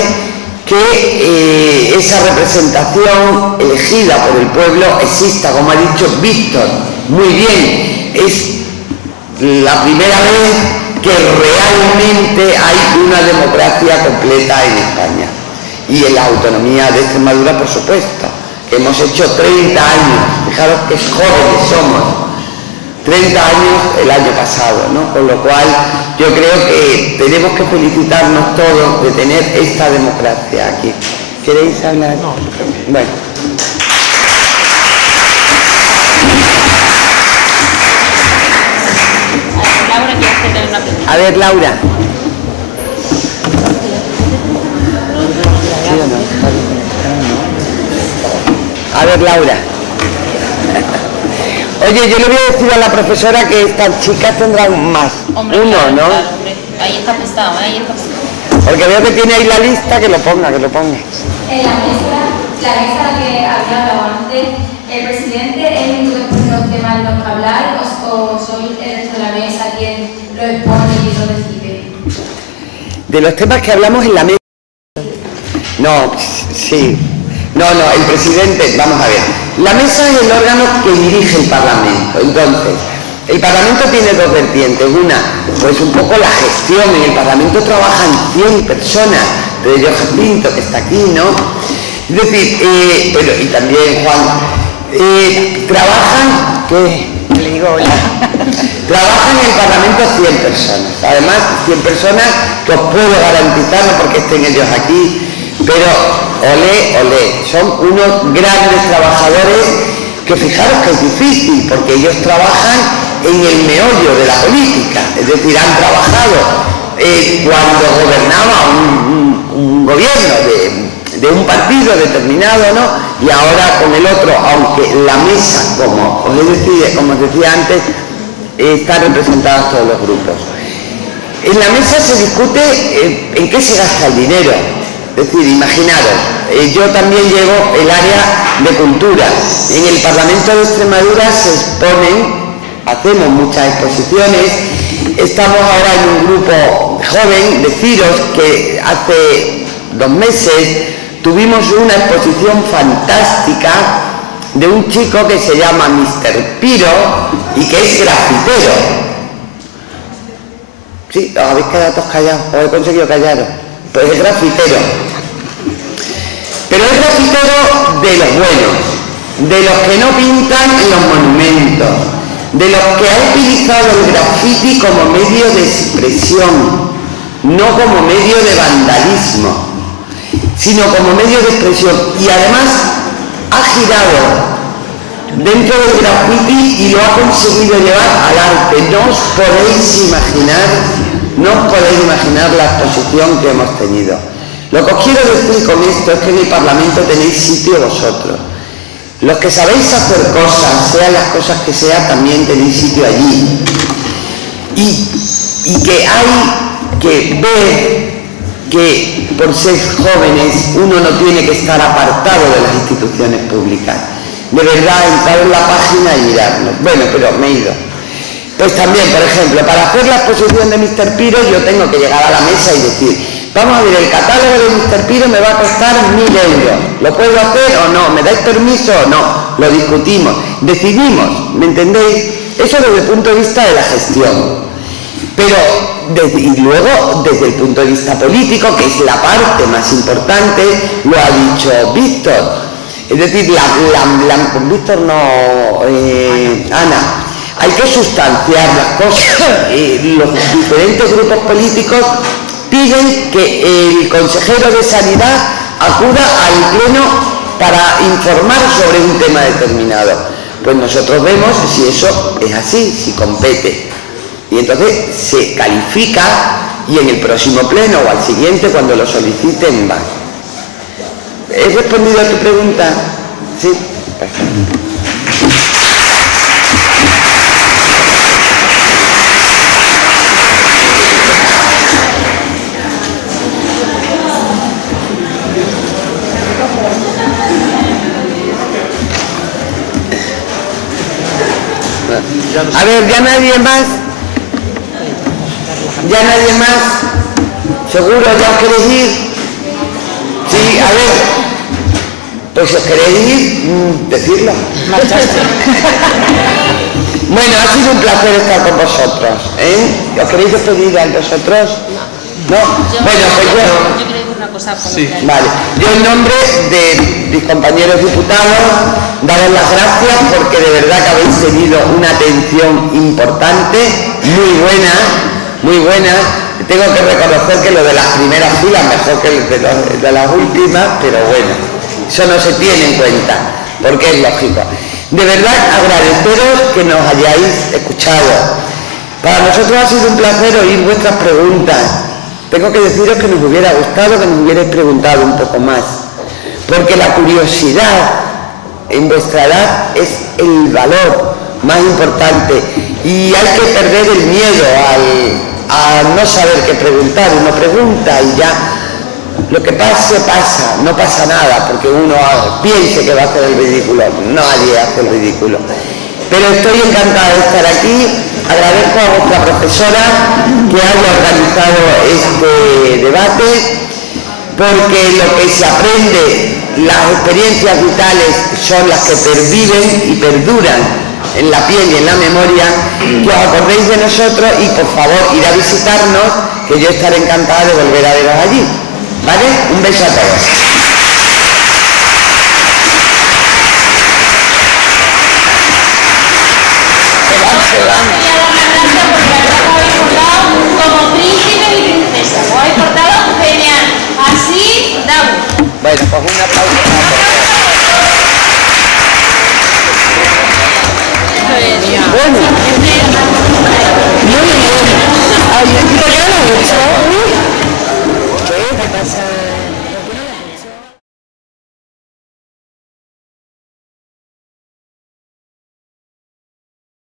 que esa representación elegida por el pueblo exista, como ha dicho Víctor, muy bien. Es la primera vez que realmente hay una democracia completa en España. Y en la autonomía de Extremadura, por supuesto, que hemos hecho 30 años, fijaros qué jóvenes somos, 30 años el año pasado, ¿no? Con lo cual yo creo que tenemos que felicitarnos todos de tener esta democracia aquí. ¿Queréis hablar? No. Bueno. A ver, Laura. A ver, Laura. Oye, yo le voy a decir a la profesora que estas chicas tendrán más. Hombre, uno, claro, ¿no? Claro, hombre. Ahí está apuntado, ahí está apuntado. Porque veo que tiene ahí la lista, que lo ponga. En la mesa que había hablado antes, ¿el presidente es el único que expone los temas en los que habláis o soy el resto de la mesa quien lo expone y lo decide? De los temas que hablamos en la mesa. No, sí. No, el presidente, vamos a ver. La mesa es el órgano que dirige el Parlamento. Entonces, el Parlamento tiene dos vertientes. Una, pues un poco la gestión. En el Parlamento trabajan 100 personas, de ellos Jacinto, que está aquí, ¿no? Es decir, bueno, y también Juan, trabajan, ¿qué? Le digo hola. Trabajan en el Parlamento 100 personas. Además, 100 personas que os puedo garantizar, no porque estén ellos aquí, pero olé, son unos grandes trabajadores que fijaros que es difícil, porque ellos trabajan en el meollo de la política, es decir, han trabajado cuando gobernaba un gobierno de un partido determinado, ¿no? Y ahora con el otro, aunque la mesa, como os decía antes, están representados todos los grupos. En la mesa se discute en qué se gasta el dinero. Es decir, imaginaros, yo también llevo el área de cultura. En el Parlamento de Extremadura se exponen, hacemos muchas exposiciones. Estamos ahora en un grupo joven, deciros que hace 2 meses tuvimos una exposición fantástica de un chico que se llama Mr. Piro y que es grafitero. Sí, os habéis quedado todos callados, os he conseguido callaros. Pues es grafitero. Pero es grafitero de los buenos, de los que no pintan en los monumentos, de los que ha utilizado el graffiti como medio de expresión, no como medio de vandalismo, sino como medio de expresión. Y además ha girado dentro del graffiti y lo ha conseguido llevar al arte. No os podéis imaginar la exposición que hemos tenido. Lo que os quiero decir con esto es que en el Parlamento tenéis sitio vosotros. Los que sabéis hacer cosas, sean las cosas que sean, también tenéis sitio allí. Y que hay que ver que por ser jóvenes uno no tiene que estar apartado de las instituciones públicas. De verdad, entrar en la página y mirarlo. Bueno, pero me he ido. Pues también, por ejemplo, para hacer la exposición de Mr. Piro yo tengo que llegar a la mesa y decir, vamos a ver, el catálogo de Mr. Piro me va a costar 1.000 euros. ¿Lo puedo hacer o no? ¿Me dais permiso o no? Lo discutimos, decidimos, ¿me entendéis? Eso desde el punto de vista de la gestión. Pero, y luego, desde el punto de vista político, que es la parte más importante, lo ha dicho Víctor. Es decir, Víctor no, Ana. Hay que sustanciar las cosas. Los diferentes grupos políticos piden que el consejero de Sanidad acuda al pleno para informar sobre un tema determinado. Pues nosotros vemos si eso es así, si compete. Y entonces se califica y en el próximo pleno o al siguiente, cuando lo soliciten, va. ¿He respondido a tu pregunta? Sí. Perfecto. A ver, ¿ya nadie más? ¿Ya nadie más? ¿Seguro ya os queréis ir? Sí, a ver. Pues si os queréis ir, decidlo. Marcharse. Bueno, ha sido un placer estar con vosotros. ¿Os queréis despedir a vosotros? ¿No? Bueno, pues yo quiero decir una cosa. Vale. Yo en nombre de mis compañeros diputados, daros las gracias porque de verdad que habéis tenido una atención importante, muy buena. Tengo que reconocer que lo de las primeras filas mejor que de las últimas, pero bueno, eso no se tiene en cuenta, porque es lógico. De verdad, agradeceros que nos hayáis escuchado. Para nosotros ha sido un placer oír vuestras preguntas. Tengo que deciros que nos hubiera gustado que nos hubierais preguntado un poco más, porque la curiosidad en vuestra edad es el valor más importante y hay que perder el miedo a no saber qué preguntar. Uno pregunta y ya lo que pase pasa, no pasa nada porque uno piense que va a hacer el ridículo. Nadie hace el ridículo. Pero estoy encantada de estar aquí. Agradezco a vuestra profesora que haya organizado este debate, porque lo que se aprende, las experiencias vitales son las que perviven y perduran en la piel y en la memoria. Que os acordéis de nosotros y por favor ir a visitarnos, que yo estaré encantada de volver a veros allí. ¿Vale? Un beso a todos. Como príncipes y princesas, os habéis portado genial. Así, damos. Bueno, pues un aplauso.